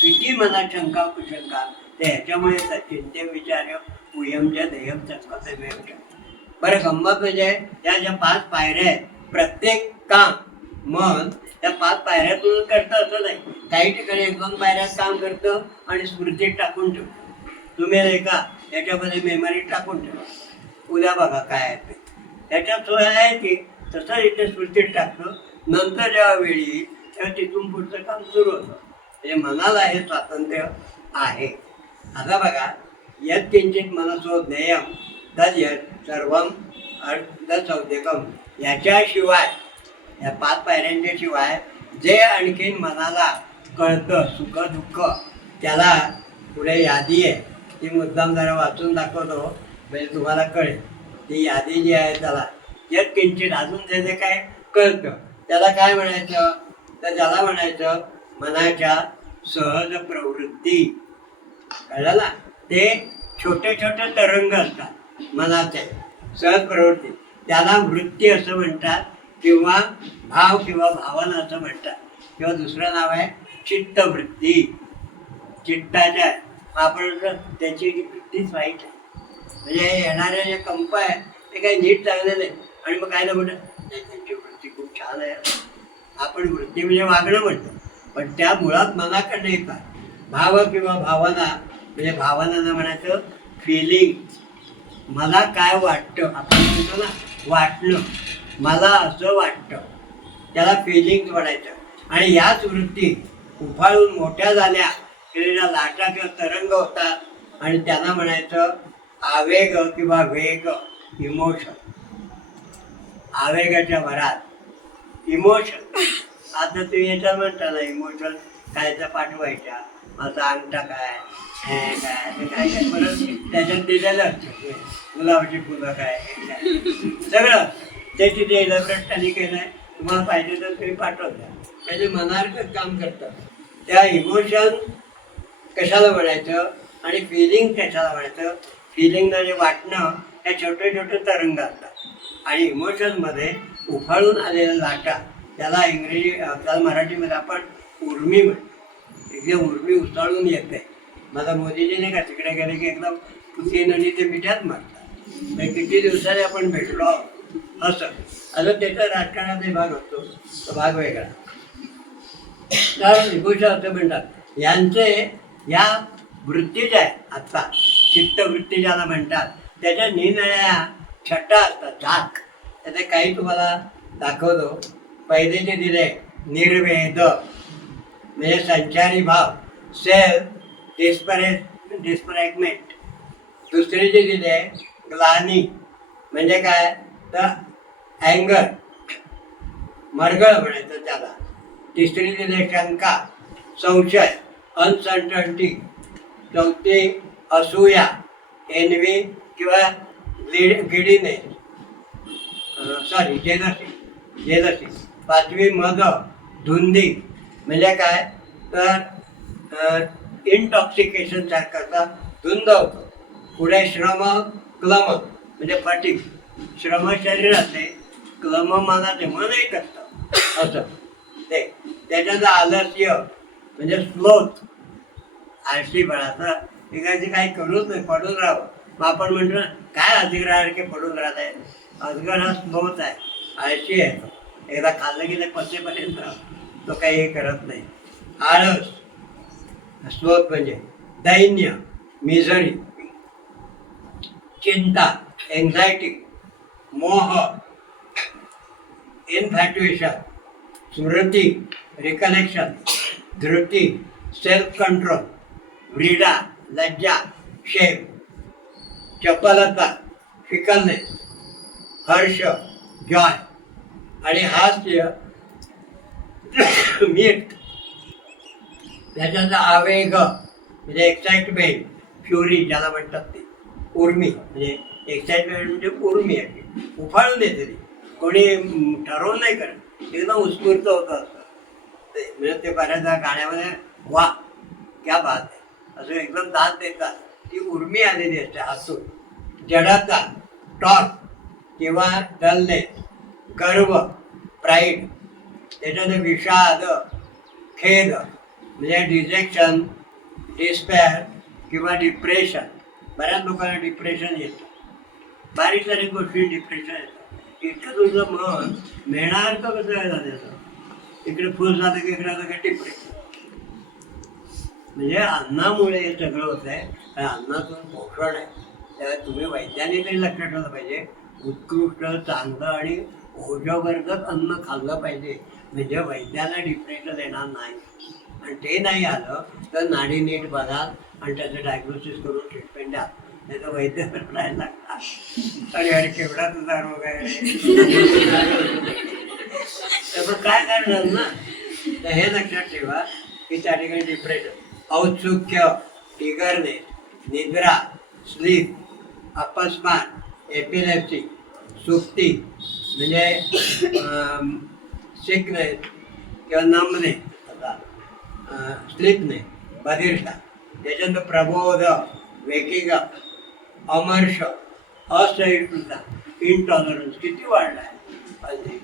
किती मनात शंका कुशंका, ते ह्याच्यामुळे चिंते विचार उयमच्या ध्येयम संकल्पमेव. बरं, गंमत म्हणजे या ज्या 5 पायऱ्या आहेत, प्रत्येक काम मन त्या 5 पायऱ्यातून करतं असं नाही. काही ठिकाणी 1-2 पायऱ्यात काम करतं आणि स्मृतीत टाकून ठेवतं. तुम्ही नाही का याच्यामध्ये मेमरीत टाकून ठेवा, उद्या बघा काय आहे ते. त्याच्यात सोय आहे की तसं इथे स्मृतीत टाकतं, नंतर जेव्हा वेळी येईल तेव्हा तिथून पुढचं काम सुरू होतं. म्हणजे मनाला हे स्वातंत्र्य आहे. आता बघा, यत् किंचित मनसो ज्ञेयम तद यत् सर्वम अर्थसौद्यकम. याच्याशिवाय या 5 पायऱ्यांच्या शिवाय जे आणखीन मनाला कळतं, सुख दुःख, त्याला पुढे यादी आहे, ती मुद्दाम जरा वाचून दाखवतो म्हणजे तुम्हाला कळेल. ती यादी जी आहे त्याला यत् किंचित, अजून जे जे काय कळतं त्याला काय म्हणायचं, तर त्याला म्हणायचं मनाच्या सहज प्रवृत्ती. कळलं ना, ते छोटे छोटे तरंग असतात मनाचे, सहज प्रवृत्ती, त्याला वृत्ती असं म्हणतात, किंवा भाव किंवा भावना असं म्हणतात, किंवा दुसरं नाव आहे चित्तवृत्ती. चित्ताच्या आपण त्याची वृत्तीच वाईट आहे, म्हणजे येणारे जे कंप आहे ते काही नीट चांगले नाही. आणि मग काय ना म्हणतात नाही, त्यांची वृत्ती खूप छान आहे. आपण वृत्ती म्हणजे वागणं म्हणतो, पण त्या मुळात मनाकडे येतात. भाव किंवा भावना म्हणजे भावना म्हणायचं फिलिंग, मला काय वाटतं, आपण म्हणतो ना वाटणं, मला असं वाटतं, त्याला फिलिंग म्हणायचं. आणि याच वृत्ती उफाळून मोठ्या झाल्या की लाटा किंवा तरंग होतात, आणि त्यांना म्हणायचं आवेग किंवा वेग, इमोशन. आवेगाच्या भरात इमोशन, आता तुम्ही याच्यात म्हणता ना इमोशन कायचा पाठवायच्या, माझा अंगठा काय, हे काय ते काय काय परत त्याच्यात दिलेलं असतं, गुलाबाची फुलं काय, हे काय सगळं ते तिथे इलॅबरेट त्यांनी केलं आहे. तुम्हाला पाहिजे तर तुम्ही पाठवता, त्याचे मनार्थ काम करतात. त्या इमोशन कशाला म्हणायचं आणि फिलिंग कशाला म्हणायचं. फिलिंग म्हणजे वाटणं, हे छोटे छोटे तरंग असतात आणि इमोशनमध्ये उफाळून आलेल्या लाटा, त्याला इंग्रजी त्याला मराठीमध्ये आपण उर्मी म्हणतो. एकदम उर्मी उसाळून येते. माझा मोदीजी नाही का तिकडे गेले की एकदम पुती नदी ते मिठ्यात मारतात. किती दिवसांनी आपण भेटलो असं त्याचा राजकारणाचा भाग असतो, तो भाग वेगळा. तर विभूषण असं म्हणतात यांचे या वृत्ती ज्या आहेत आत्ता चित्तवृत्ती ज्याला म्हणतात, त्याच्या निरनिळ्या छटा असतात, झाक. त्याचे काही तुम्हाला दाखवतो. पहिले जे दिले निर्वेद म्हणजे संचारी भाव, सेल्फ डिस्परेटमेंट. दुसरे जे दिले ग्लानी म्हणजे काय तर अँगर, मरगळ म्हणायचं त्याला. तिसरी दिले शंका, संशय, अनसर्टन्टी. चौथी असूया, एनवी किंवा गिडीने जेलसी. पाचवी मद, धुंदी म्हणजे काय तर इंटॉक्सिकेशन सारखा धुंद होतो. पुढे श्रम, क्लम म्हणजे फटीग. श्रम शरीराचे, क्लम मनाचे, मन एक असतं असं ते. त्याच्यात आलस्य म्हणजे स्लोथ, आळशीपणाचा. एखादी काही करूच नाही, पडून राहावं. मग आपण म्हणतो काय अजगरासारखे पडून राहत आहे. अजगर हा स्लोथ आहे, आळशी आहे तो. एकदा खाल्लं की ते पचेपर्यंत तो काही हे करत नाही. आळस स्लोथ म्हणजे दैन्य, मिझरी. चिंता, एन्झायटी. मोह, इन्फॅट्युएशन. स्मृती, रिकलेक्शन. धृती, सेल्फ कंट्रोल. व्रीडा, लज्जा, शेम. चपलता, फिकलनेस. हर्ष, जॉय. आणि हास्य मीठ. त्याच्यात आवेग म्हणजे एक्साइटमेंट, फ्युरी ज्याला म्हणतात ते. उर्मी म्हणजे एक्साइटमेंट म्हणजे उर्मी आहे, उफाळून येते ती. कोणी ठरवून नाही करत, एकदम उत्स्फूर्त होतं असं ते. म्हणजे ते बऱ्याचदा गाण्यामध्ये वा क्या बात आहे असं एकदम दाद देतात. ती उर्मी आलेली असते आतून. जडता, टॉर्क किंवा डलनेस. गर्व, प्राईड. त्याच्यात विषाद, खेद म्हणजे डिजेक्शन, डिस्पेअर किंवा डिप्रेशन. बऱ्याच लोकांना डिप्रेशन येतं, बारीक सारीक गोष्टी डिप्रेशन येतं. इतकं तुझं मन मिळणार का कसं आहे झालं, इकडे फुल झालं की इकडे झालं की डिप्रेशन. म्हणजे अन्नामुळे हे सगळं होत आहे. आणि अन्नातून पोषण आहे. त्यामुळे तुम्ही वैज्ञानिकही लक्षात ठेवलं पाहिजे. उत्कृष्ट, चांगलं आणि ऊर्जावर्धक अन्न खाल्लं पाहिजे, म्हणजे वैद्याला डिप्रेशन येणार नाही. आणि ते नाही आलं तर नाडी नीट बघाल आणि त्याचं डायग्नोसिस करून ट्रीटमेंट द्या. त्याचं वैद्य राहायला लागतात. अरे केवढा तुझा रोग आहे तर मग काय करणार ना. तर हे लक्षात ठेवा की त्या ठिकाणी डिप्रेशन, औत्सुक्य, इगरनेस, निद्रा, स्लीप, अपस्मार, एपिलेप्सी, सुप्ती म्हणजे सिकनेस किंवा नमने, स्लीपने, बधिरता. त्याच्यानंतर प्रबोध, वेकिंग अप, अमर्ष, असहिष्णुता, इंटॉलरन्स किती वाढला आहे.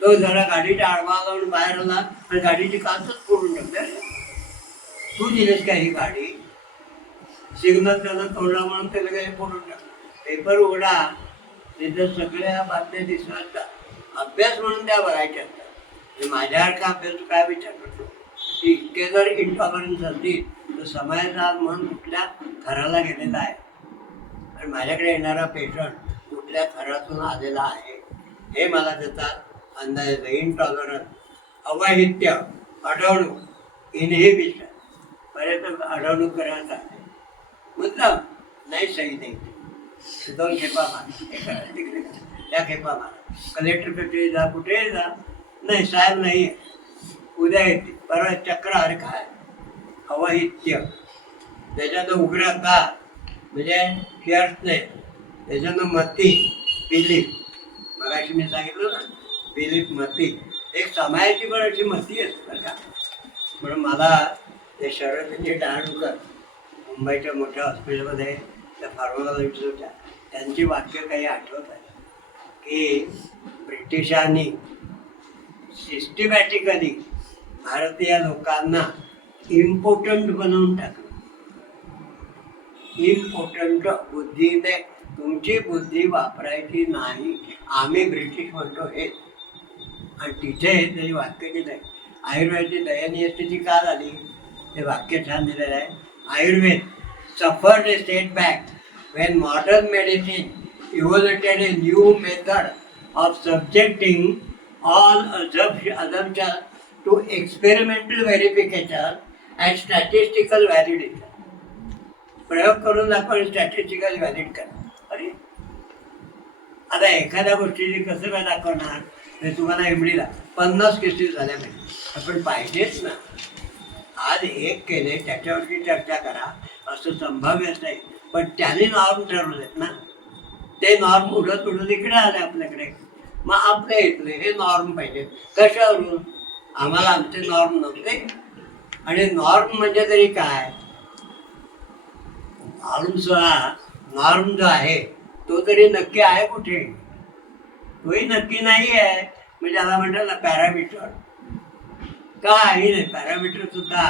तो जरा गाडीच्या आडवा लावून बाहेर आला आणि गाडीची काचच फोडून टाकते. तू दिलीस का ही गाडी, सिग्नल त्याला तोडला म्हणून त्याला काही फोडून टाकलं. पेपर उघडा, तिथं सगळ्या बातम्या दिसतात. अभ्यास म्हणून त्या बघायच्या असतात. माझ्यासारखा अभ्यास काय विचार करतो की इतके जर इंटॉलरन्स असतील तर समाजाचा मन कुठल्या थराला गेलेला आहे आणि माझ्याकडे येणारा पेशंट कुठल्या थरातून आलेला आहे हे मला त्याचा अंदाज येतो. इंटॉलरन्स, अवहित्य, अडवणूक, इनहिबिशन. पर्यंत अडवणूक करायचा आहे मतलब नाही सही नाही. 2 खेपा मारा, त्या खेपा मारा. कलेक्टरकडे जा, कुठेही जा, नाही साहेब नाही आहे, उद्या येते, परवा चक्रहार काय अवहित्य, त्याच्यानं उग्रता म्हणजे फिअर्स नाही, त्याच्यानं मती बिलीफ, मगाशी मी सांगितलं ना बिलीफ मती, एक समाजाची पण अशी मती असते बरं का. म्हणून मला ते शरदजी डहाणूकर मुंबईच्या मोठ्या हॉस्पिटलमध्ये त्या फार्मॉलॉजिस्ट होत्या, त्यांची वाक्य काही आठवत आहे की ब्रिटिशांनी सिस्टमॅटिकली भारतीय लोकांना इम्पॉर्टंट बनवून टाकलं. इम्पॉर्टंट बुद्धीने, तुमची बुद्धी वापरायची नाही, आम्ही ब्रिटिश म्हणतो हे. आणि तिथे त्याची वाक्य दिलं आहे. आयुर्वेदाची दयनीय स्थिती का झाली ते वाक्य छान दिलेलं आहे. Ayurveda suffered a setback when modern medicine evolved a new method of subjecting all assumptions to experimental verification and statistical validation. प्रयोग करून आपण स्टॅटिस्टिकल व्हॅलिड करा. अरे आता एखाद्या गोष्टीची कसं काय दाखवणार, ते तुम्हाला एमडीला 50 केसेस झाल्या पाहिजे, आपण पाहिजेच ना. आज एक केले त्याच्यावरती चर्चा करा असं संभाव्यच नाही, पण त्याने नॉर्म ठरवलेत ना, ते नॉर्म उडत इकडे आले आपल्याकडे. मग आपल्या इथले हे नॉर्म पाहिजे. कशावरून? आम्हाला आमचे नॉर्म नव्हते. आणि नॉर्म म्हणजे तरी काय, नॉर्म जो आहे तो तरी नक्की आहे कुठे, तोही नक्की नाही आहे. म्हणजे त्याला म्हणतात ना पॅरामीटर, काही नाही. पॅरामीटर सुद्धा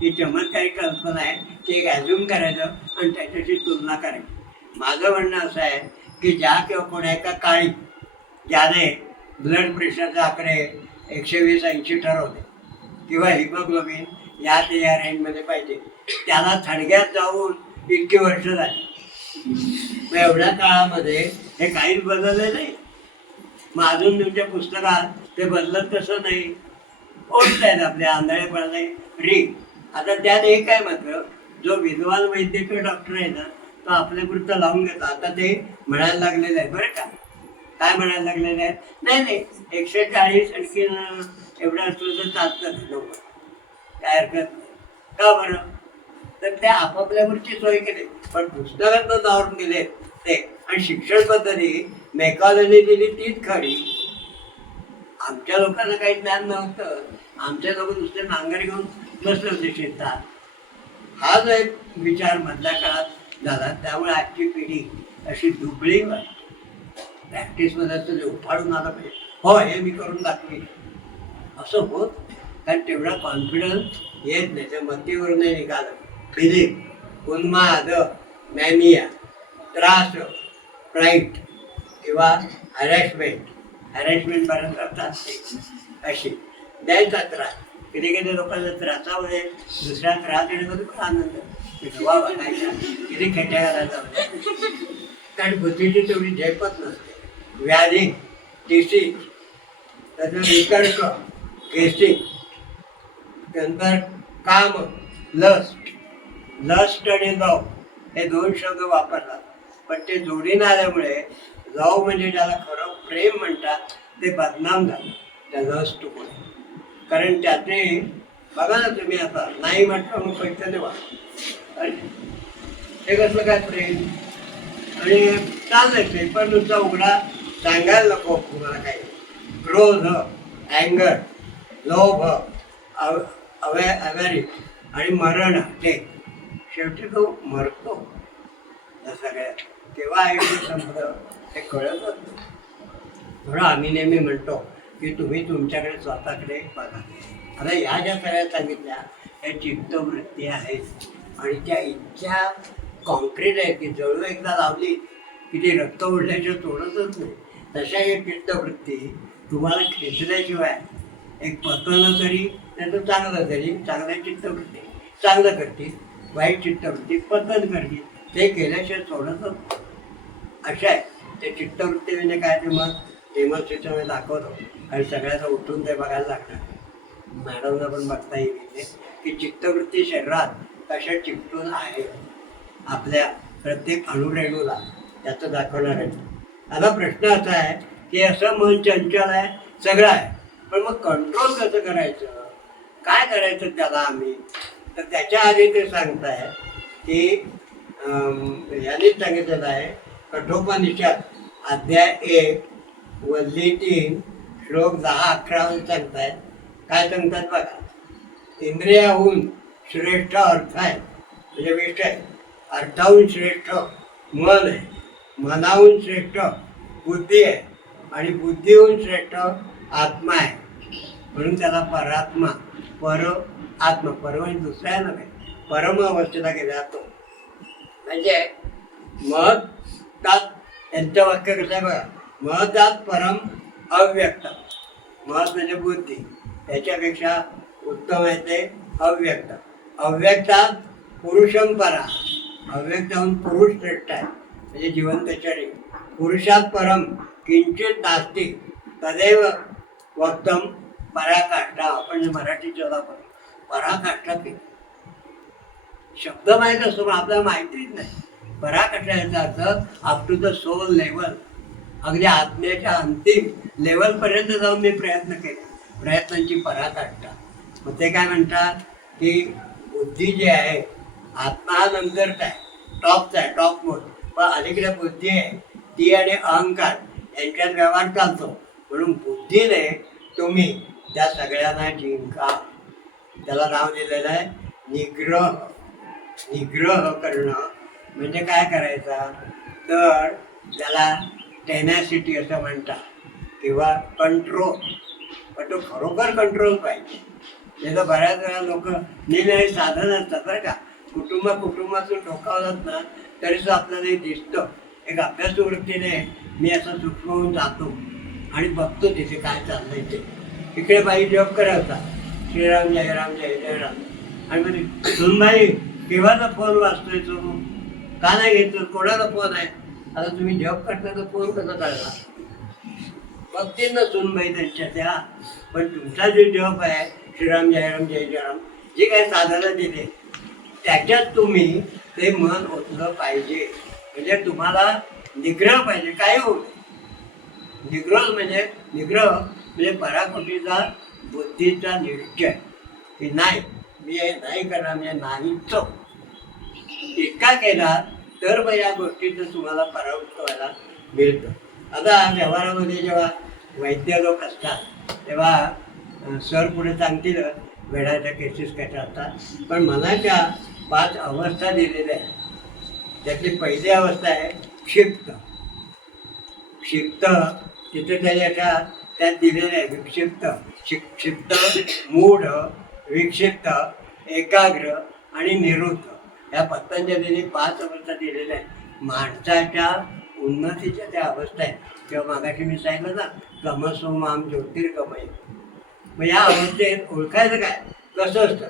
ही चमत्कारिक कल्पना आहे की एक ॲझ्युम करायचं आणि त्याच्याशी तुलना करायची. माझं म्हणणं असं आहे की ज्या किंवा कोण्या एका काळी ज्याने ब्लड प्रेशरचे आकडे 120-80 ठरवले किंवा हिमोग्लोबिन या रेंजमध्ये पाहिजे, त्याला थडग्यात जाऊन इतकी वर्ष झाली. मग एवढ्या काळामध्ये हे काहीच बदलले नाही. मग अजून तुमच्या पुस्तकात ते बदलत कसं नाही, ओढत आहेत आपल्या आंधळेपणाने री. आता त्यात एक आहे मात्र, जो विद्वान वैद्यकीय डॉक्टर आहे ना तो आपल्यापुरतं लावून घेतो. आता ते म्हणायला लागलेलं आहे बरं का. काय म्हणायला लागलेलं आहे, नाही 140 आणखीन एवढं असलं तर चालतं लोक, काय हरकत नाही. का बरं, तर त्या आपापल्यावरची सोय केली. पण पुस्तकातनं नॉर्म दिले ते, आणि शिक्षण पद्धती मेकॉलॉजी दिली तीच खरी. आमच्या लोकांना काही ज्ञान नव्हतं, आमच्या लोक नुसते नांगर घेऊन बसले होते शेतात. हा जो एक विचार मधल्या काळात झाला, त्यामुळे आजची पिढी अशी दुबळी प्रॅक्टिसमध्ये असं जे उफाळून आलं पाहिजे, हो हे मी करून दाखवी असं होत. कारण तेवढा कॉन्फिडन्स येत नाही, त्या मतीवरून नाही निघालं. बिलीफ, उन्माद, मॅनिया, त्रास, फ्राईट किंवा हॅरॅशमेंट बऱ्याच असतात अशी द्यायचा त्रास. कधी कधी लोकांना त्रासामध्ये दुसऱ्या त्रास येण्यामध्ये पण आनंद बघायचा, किती खेट्या घालायचा होत्या. कारण बुद्धीची तेवढी झेपत नसते. व्याधी, डिसीज, त्याचं वितर्क, केसिंग, नंतर काम, लस्ट आणि लव हे 2 शब्द वापरतात. पण ते जोडीनं आल्यामुळे लव म्हणजे ज्याला खरं प्रेम म्हणतात ते बदनाम झालं त्या लस्टमुळे. कारण त्याचे बघा ना तुम्ही, आता नाही म्हटलं मग पैसे नाही वाटत, हे कसलं काय प्रेम. आणि चाललंय पेपर नुसता उघडा सांगायला नको तुम्हाला काही. क्रोध, अँगर, लोभ, अव्यारी आणि मरण, ते शेवटी तो मरतो. या सगळ्या केव्हा आयुष्य संपलं हे कळतच नाही. म्हणून आम्ही नेहमी म्हणतो की तुम्ही तुमच्याकडे स्वतःकडे बघा. आता या ज्या सगळ्या सांगितल्या या चित्तवृत्ती आहेत आणि त्या इतक्या कॉन्क्रीट आहेत की जळू एकदा लावली की ती रक्त ओढल्याशिवाय तोडतच नाही. तशा या चित्तवृत्ती तुम्हाला खेचल्याशिवाय एक पतन तरी त्याचं चांगलं तरी, चांगल्या चित्तवृत्ती चांगलं करतील, वाईट चित्तवृत्ती पतन करतील. ते केल्याशिवाय सोडतच अशा आहे. ते चित्तवृत्ती म्हणजे काय ते मग डेमॉन्स्ट्रेशन दाखवतो आणि सगळ्याचं उठून ते बघायला लागणार. मॅडमला पण बघता येईल की चित्तवृत्ती शरीरात कशा चिकटून आहे आपल्या प्रत्येक अणुरेणूला, त्याचं दाखवणार आहे. आता प्रश्न असा आहे की असं मन चंचल आहे, सगळं आहे, पण मग कंट्रोल कसं करायचं, काय करायचं त्याला आम्ही, तर त्याच्या आधी ते सांगताय की यांनीच सांगितलेलं आहे कठोपनिषद अध्याय 1 वल्ली 3 श्लोक 10-11 सांगताय. काय सांगतात बघा, इंद्रियाहून श्रेष्ठ अर्थ आहे, म्हणजे विषय, अर्थाहून श्रेष्ठ मन आहे, मनाहून श्रेष्ठ बुद्धी आहे, आणि बुद्धीहून श्रेष्ठ आत्मा आहे. म्हणून त्याला परात्मा, पर आत्मा, पर म्हणजे दुसऱ्या नव्हे, परम अवस्थेला गेला जातो. म्हणजे महतात, त्यांचं वाक्य कसं आहे बघा, महतात परम अव्यक्त, महत म्हणजे बुद्धी, त्याच्यापेक्षा उत्तम आहे ते अव्यक्त. अव्यक्तात पुरुषम परा, अव्यक्ताहून पुरुष श्रेष्ठ आहे, म्हणजे जिवंत शरीर. पुरुषात परम किंचित नास्ती तदेव वक्तम पराकाष्ठा. आपण मराठी शब्द पराकाष्ठा ते शब्द माहीत असतो पण आपल्याला माहितीच नाही. पराकाष्ठा याचा अर्थ up to the soul level, अगदी आत्म्याच्या अंतिम लेवलपर्यंत जाऊन मी प्रयत्न केले, प्रयत्नांची पराकाष्ठा. मग ते काय म्हणतात की बुद्धी जी आहे, आत्मा हा नंतरचा आहे, टॉपचा आहे, टॉप मोड, पण अलीकडे बुद्धी आहे ती आणि अहंकार यांच्यात व्यवहार चालतो. म्हणून बुद्धीने तुम्ही त्या सगळ्यांना जिंका. त्याला नाव दिलेलं आहे निग्रह. निग्रह करणं म्हणजे काय करायचा, तर त्याला टेनॅसिटी असं म्हणतात, किंवा कंट्रोल. पण तो खरोखर कंट्रोल पाहिजे. नाही तर बऱ्याच वेळा लोक निरनिराळी साधन असतात बरं का, कुटुंबातून ठोकावतात ना, तरीसुद्धा आपल्याला हे दिसतं. एक अभ्यासू वृत्तीने मी असं सूक्ष्म होऊन जातो आणि बघतो तिथे काय चाललंय ते. इकडे बाई जॉब करायचा, श्रीराम जय राम जय जय राम, आणि म्हणजे सुनबाई केव्हाचा फोन वाचतोय तो, का नाही घेतलं, कोणाचा फोन आहे. आता तुम्ही जॉब करता तर फोन कसा करणार, बघतील ना सुनबाई त्यांच्या त्या. पण तुमचा जो जॉब आहे श्रीराम जय राम जय जय राम, जे काही साधनं दिले त्याच्यात तुम्ही ते मन ओतलं पाहिजे. म्हणजे तुम्हाला निग्रह पाहिजे. काय होऊ निग्रह म्हणजे पराकोटीचा बुद्धीचा निश्चय की नाही, मी हे नाही करणार, म्हणजे नाहीच. इतका केला तर मग या गोष्टीचं तुम्हाला परावृत्त व्हायला मिळतं. आता व्यवहारामध्ये जेव्हा वैद्य लोक असतात तेव्हा सर पुढे सांगतील वेळाच्या केसेस कशा असतात, पण मनाच्या 5 अवस्था दिलेल्या आहेत. त्यातली पहिली अवस्था आहे क्षिप्त. क्षिप्त तिथे त्याच्या त्यात दिलेलं आहे विक्षिप्त, क्षिप्त, मूढ, विक्षिप्त, एकाग्र आणि निरुद्ध. या पतंजलीने 5 अवस्था दिलेल्या आहेत. माणसाच्या उन्नतीच्या त्या अवस्था आहेत. किंवा मागाशी मी सांगितलं ना, तमसो माम ज्योतिर्गमय. मग या अवस्थेत ओळखायचं काय, कसं असतं,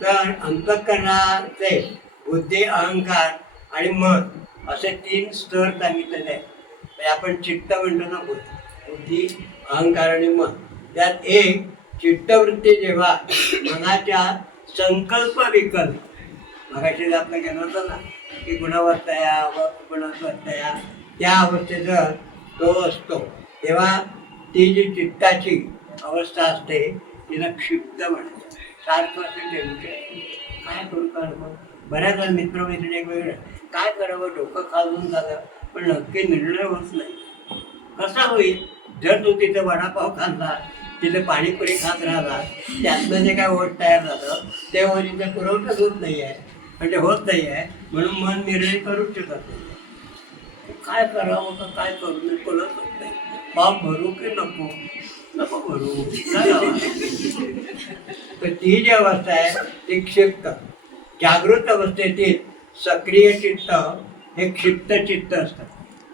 तर अंतःकरणाचे बुद्धी, अहंकार आणि मन असे 3 स्तर सांगितलेले आहेत. म्हणजे आपण चित्त म्हणतो ना, बुद्धी, अहंकार आणि मन. त्यात एक चित्तवृत्ती जेव्हा मनाच्या संकल्प विकल्प, मगाशी आपलं गेलं होतं ना की गुणवत्तया व गुणवत्तया, त्या अवस्थेत तो असतो, तेव्हा ती जी चित्ताची अवस्था असते तिला क्षिप्त म्हणतात. सारखं असं टेन्शन, काय करू काय करू. बऱ्याच वेळा मित्रमैत्रिणी एक वेगळं काय करावं, डोकं खालून झालं, पण नक्की निर्णय होत नाही. कसा होईल, जर तू तिथे वडापाव खाल्ला, तिथे पाणीपुरी खात राहिला, त्यातनं जे काय ओढ तयार झालं ते ओढीचा पुरवठाच होत नाही आहे, म्हणजे होत नाही आहे. म्हणून मन निर्णय करूच शकत नाही. काय करावं का काय करू नये कळत होत नाही. फॉर्म भरू की नको, नको भरू, काय तर ती जी अवस्था आहे ती क्षिप्त. जागृत अवस्थेतील सक्रिय चित्त हे क्षिप्त चित्त असतं.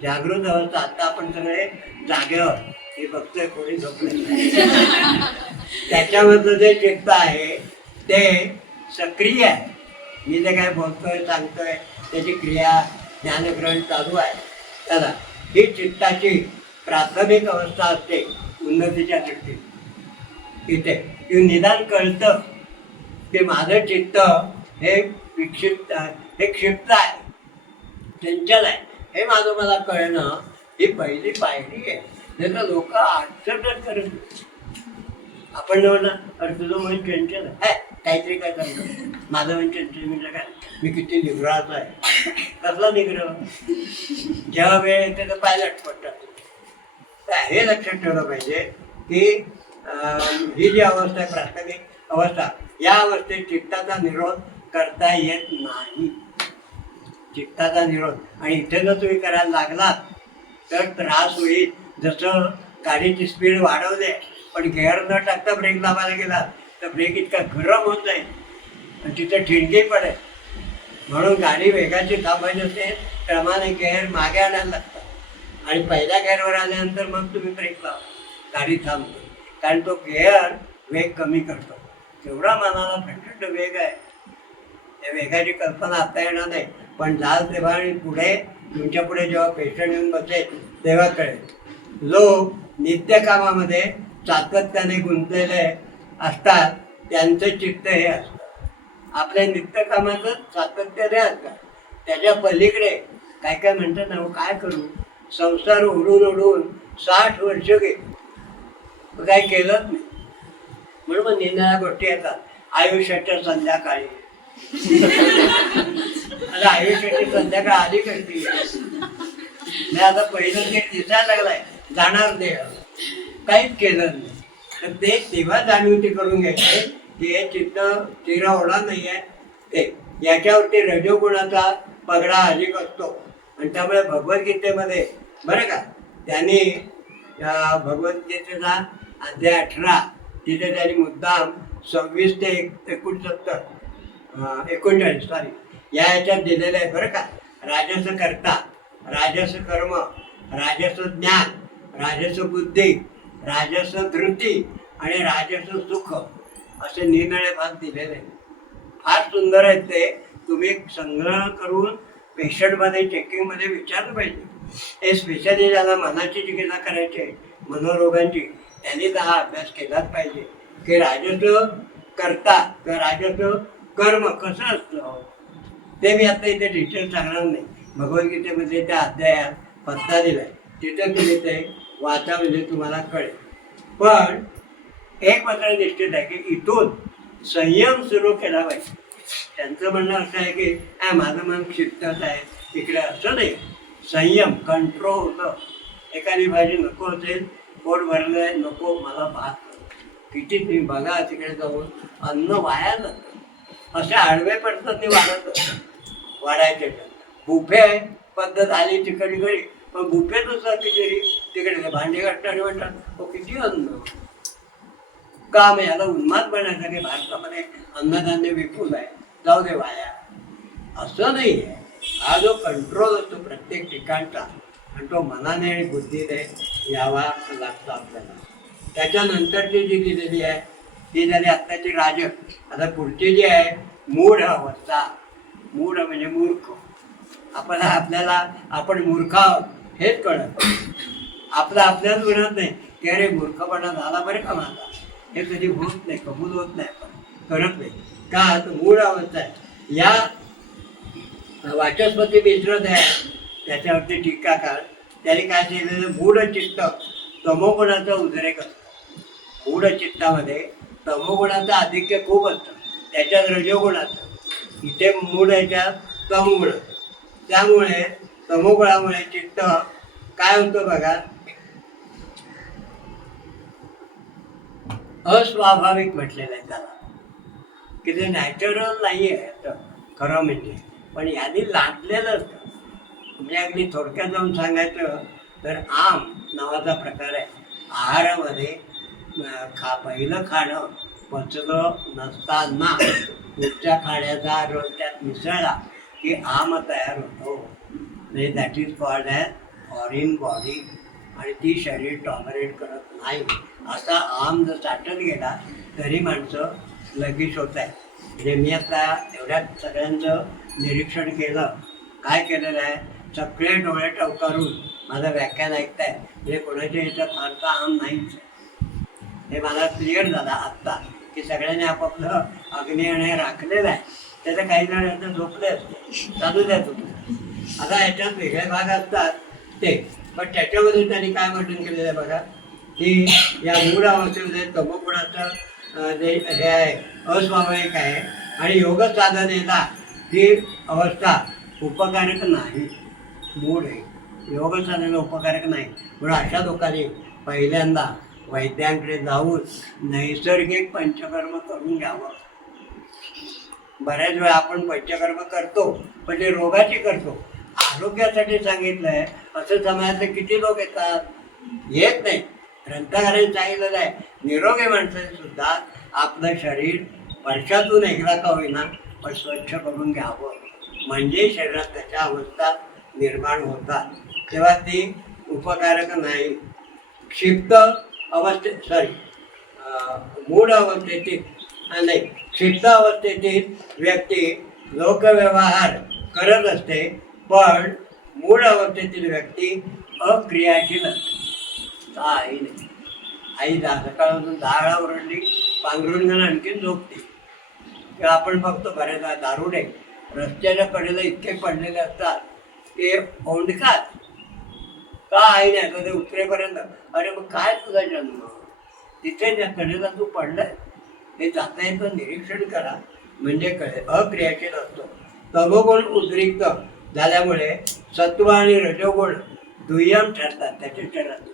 जागृत अवस्था, आता आपण सगळे जागेवर हे बघतोय, कोणी झोपले, त्याच्यामधलं जे चित्त आहे ते सक्रिय आहे. मी जे काय बोलतोय सांगतोय त्याची क्रिया ज्ञानग्रहण चालू आहे. त्याला ही चित्ताची प्राथमिक अवस्था असते उन्नतीच्या दृष्टीने. इथे निदान कळतं की माझं चित्त हे विक्षिप्त आहे, हे क्षिप्त आहे, चंचल आहे, हे माझं मला कळणं ही पहिली पायरी आहे. नाही तर लोक आश्चर्य करत आपण म्हणलं अरे तुझं मन चंचल आहे, काहीतरी काय चालतं, माझं मन चंचल म्हणजे काय, मी किती निग्रहाचा आहे. कसला निग्रह? जेव्हा वेळ येते तर पायलट पडतात. हे लक्षात ठेवलं पाहिजे की ही जी अवस्था आहे प्राथमिक अवस्था, या अवस्थेत चित्ताचा निरोध करता येत नाही. चित्ताचा निरोध, आणि इथे जर तुम्ही करायला लागलात तर त्रास होईल. जसं गाडीची स्पीड वाढवते पण गेअर न टाकता ब्रेक दाबायला गेला तर ब्रेक इतका गरम होत जाईल आणि तिथे ठिणगी पडेल. म्हणून गाडी वेगाची थांबायची असेल क्रमाने गेअर मागे आणायला लागतात आणि पहिल्या गेअरवर आल्यानंतर मग तुम्ही ब्रेक लावा, गाडी थांबते. कारण तो गेअर वेग कमी करतो. तेवढा मनाला प्रचंड वेग आहे. त्या वेगाची कल्पना आता येणार नाही, पण जाल तेव्हा आणि पुढे तुमच्या पुढे जेव्हा पेशंट येऊन बसेल तेव्हा कळेल. लोक नित्यकामामध्ये सातत्याने गुंतलेले असतात, त्यांचं चित्त हे असतं. आपल्या नित्यकामाचं सातत्याने असतात. त्याच्या पलीकडे काय काय म्हणतात ना, काय करू, संसार ओढून ओढून 60 वर्ष गेली, काय केलंच नाही. म्हणून मग निंदणाऱ्या गोष्टी येतात. आयुष्याच्या संध्याकाळी आता आयुष्याची संध्याकाळ आली कशी? मी आता पहिलं ते दिसायला लागलाय, जाणार देह, काहीच केलं नाही. तर ते तेव्हा जाणीवती करून घ्यायचे की हे चित्त स्थिर होणार नाही आहे. ते याच्यावरती रजोगुणाचा पगडा अधिक असतो आणि त्यामुळे भगवद्गीतेमध्ये बरं का त्यांनी भगवद्गीतेचा अध्याय 18 तिथे त्यांनी मुद्दाम 26 ते 39 या ह्याच्यात दिलेलं आहे बरं का. राजस कर्ता, राजस कर्म, राजस ज्ञान, राजस बुद्धी, राजस धृती आणि राजस सुख असे निरनिळे भाग दिलेले आहेत. फार सुंदर आहेत ते. तुम्ही संग्रह करून पेशंटमध्ये चेकिंगमध्ये विचारलं पाहिजे. हे स्पेशली ज्याला मनाची चिकित्सा करायची आहे, मनोरोगांची, त्यांनी तर हा अभ्यास केलाच पाहिजे की राजस कर्ता किंवा राजस कर्म कसं असतं. ते मी आता इथे डिटेल सांगणार नाही. भगवद्गीतेमध्ये त्या अध्यायात पत्ता दिलाय, तिथे तुम्ही ते वाचा म्हणजे तुम्हाला कळेल. पण एक मात्र निश्चित आहे की इथून संयम सुरू केला पाहिजे. त्यांचं म्हणणं असं आहे की माझं मन क्षिप्तच आहे इकडे, असं नाही. संयम, कंट्रोल होतं. एखादी भाजी नको असेल, पोट भरलं आहे, नको मला भात, किती तुम्ही बघा तिकडे जाऊन अन्न वाया जातं. असे आडवे पडतात वाढत वाढायचे. बुफे पद्धत आली तिकडे घरी, पण बुफेच असतात तिकडे तिकडे भांडी घालतात म्हणतात किती अन्न का. मग याला उन्माद बनायचा की भारतामध्ये अन्नधान्य विपुल आहे, जाऊ दे वाया, असं नाही आहे. हा जो कंट्रोल असतो प्रत्येक ठिकाणचा आणि तो मनाने आणि बुद्धीने यावा लागतो आपल्याला. त्याच्यानंतरची जी दिलेली आहे ती झाली आत्ताची राजक. आता पुढची जी आहे मूढ अवस्था. मूढ म्हणजे मूर्ख. आपल्याला आपण मूर्ख आहोत हेच कळत. आपल्याच म्हणत नाही की अरे मूर्खपणा झाला बरं का माझा, हे कधी होत नाही, कबूल होत नाही, आपण करत नाही का. तर मूढ अवस्था आहे. या वाचस्पती मिश्रच आहे त्याच्यावरती टीकाकार त्याने काय केलेलं, मूढ चित्त तमोगुणाचा उद्रेक असतो. मूढ चित्तामध्ये तमोगुणाचं आधिक्य खूप असतं, त्याच्यात रजोगुणाचं. इथे मूढ याच्यात तमोगुण. त्यामुळे तमोगुणामुळे चित्त काय होतं बघा, अस्वाभाविक म्हटलेलं आहे त्याला, की ते नॅचरल नाही आहे खरं म्हणजे, पण यांनी लादलेलं असतं. म्हणजे अगदी थोडक्यात जाऊन सांगायचं तर आम नावाचा प्रकार आहे. आहारामध्ये पहिलं खाणं पचलं नसताना पुढच्या खाण्याचा रस त्यात मिसळला की आम तयार होतो. म्हणजे that is called as foreign body, आणि ती शरीर टॉलरेट करत नाही. असा आम जर साठत गेला तरी माणसं लगीश होत आहे. म्हणजे मी आता एवढ्यात सगळ्यांचं निरीक्षण केलं, काय केलेलं आहे, सगळे डोळे टवकारून माझं व्याख्यान ऐकताय, म्हणजे कोणाच्या ह्याच्यात फारसा आम नाहीच. हे मला क्लिअर झालं आत्ता की सगळ्यांनी आपापलं अग्नियणे राखलेलं आहे. त्याचं काही जण याचं झोपले असते, चालू द्या तुम्ही. आता ह्याच्यात वेगळे भाग असतात ते, पण त्याच्यामध्ये त्यांनी काय वर्णन केलेलं आहे बघा. की या मूळ अवस्थेमध्ये तमोगुणाचं जे हे आहे अस्वाभाविक आहे आणि योग साधनेला ही अवस्था उपकारक नाही, मूळ आहे, योग साधनेला उपकारक नाही. म्हणून अशा लोकांनी पहिल्यांदा वैद्यांकडे जाऊन नैसर्गिक पंचकर्म करून घ्यावं. बऱ्याच वेळा आपण पंचकर्म करतो पण ते रोगाची करतो. आरोग्यासाठी सांगितलंय असं समाजातले किती लोक येतात, येत नाही. ग्रंथकारांनी सांगितलेलं आहे निरोगी माणसाने सुद्धा आपलं शरीर वर्षातून एकदा का होईना पण स्वच्छ करून घ्यावं, म्हणजे शरीरात त्याच्या अवस्था निर्माण होतात. तेव्हा ती उपकारक नाही. क्षिप्त मूढ अवस्थेतील नाही, क्षिप्त अवस्थेतील व्यक्ती लोकव्यवहार करत असते, पण मूढ अवस्थेतील व्यक्ती अक्रियाशील असते. आई नाही, आई सकाळपासून 10 वेळा ओरडली पांघरून घेऊन आणखीन झोपते. किंवा आपण बघतो बऱ्याचदा दारुडे रस्त्याच्या कडेला इतके पडलेले असतात ते ओंडकात का आई नाही तर ते उतरेपर्यंत. अरे मग काय तुझा जन्म, तिथे त्या कडेला तू पडलाय हे जाता येतं निरीक्षण करा म्हणजे कळेल. अक्रियाशील असतो. तमोगुण उद्रिक्त झाल्यामुळे सत्व आणि रजोगुण दुय्यम ठरतात त्याच्या शरीरात.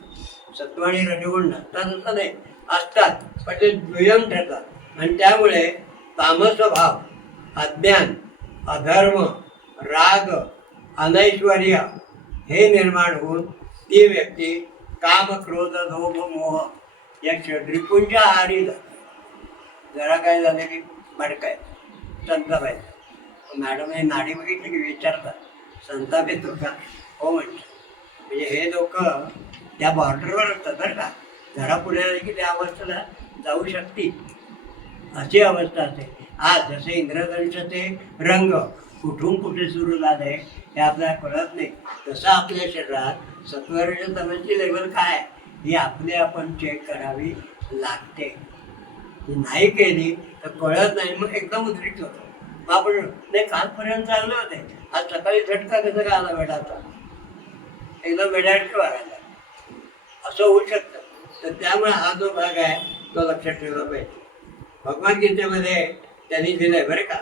सत्व आणि रजोगुण नसतात असं नाही, असतात पण ते दुय्यम ठरतात. आणि त्यामुळे तामस भाव, अज्ञान, अधर्म, राग, अनैश्वर्य हे निर्माण होऊन ती व्यक्ती काम, क्रोध, लोभ, मोह या षड्रिपुंज आहारी जाते. जरा काय झालं की भडकाय संताप आहे. मॅडम हे नाडी बघितली की विचारतात संताप येतो का, हो म्हणतात. म्हणजे हे लोक त्या बॉर्डरवर असतात बरं का, जरा पुढे आले की त्या अवस्थेला जाऊ शकतील अशी अवस्था असते. आज जसे इंद्रधनुष्याचे रंग कुठून कुठे सुरू झाले हे आपल्याला कळत नाही, तसं आपल्या शरीरात सत्वरज तमाची लेवल काय ही आपली आपण चेक करावी लागते. ती नाही केली तर कळत नाही, मग एकदम उद्रिक्त होतो. मग आपण नाही कालपर्यंत चांगले होते, आज सकाळी झटका कसं का आला वेडाचा, एकदम वेडायचं वागायला असं होऊ शकतं. तर त्यामुळे हा जो भाग आहे तो लक्षात ठेवला पाहिजे. भगवद्गीतेमध्ये त्यांनी दिलंय बरं का,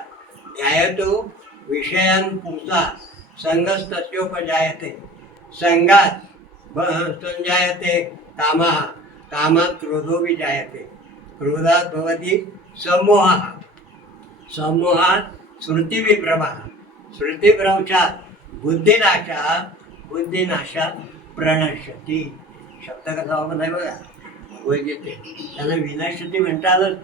ध्यायतो विषयान पुंसा संगस्तस्योपजायते संगात संजायते कामः कामात क्रोधो विजायते क्रोधात भवति सम्मोहः सम्मोहात स्मृतिविभ्रमः स्मृतिभ्रंशात बुद्धिनाशात बुद्धिनाशात प्रणश्यती. शब्द कसा वापर नाही बघा भगवद्गीते, त्याला विनश्यती म्हणता आलं.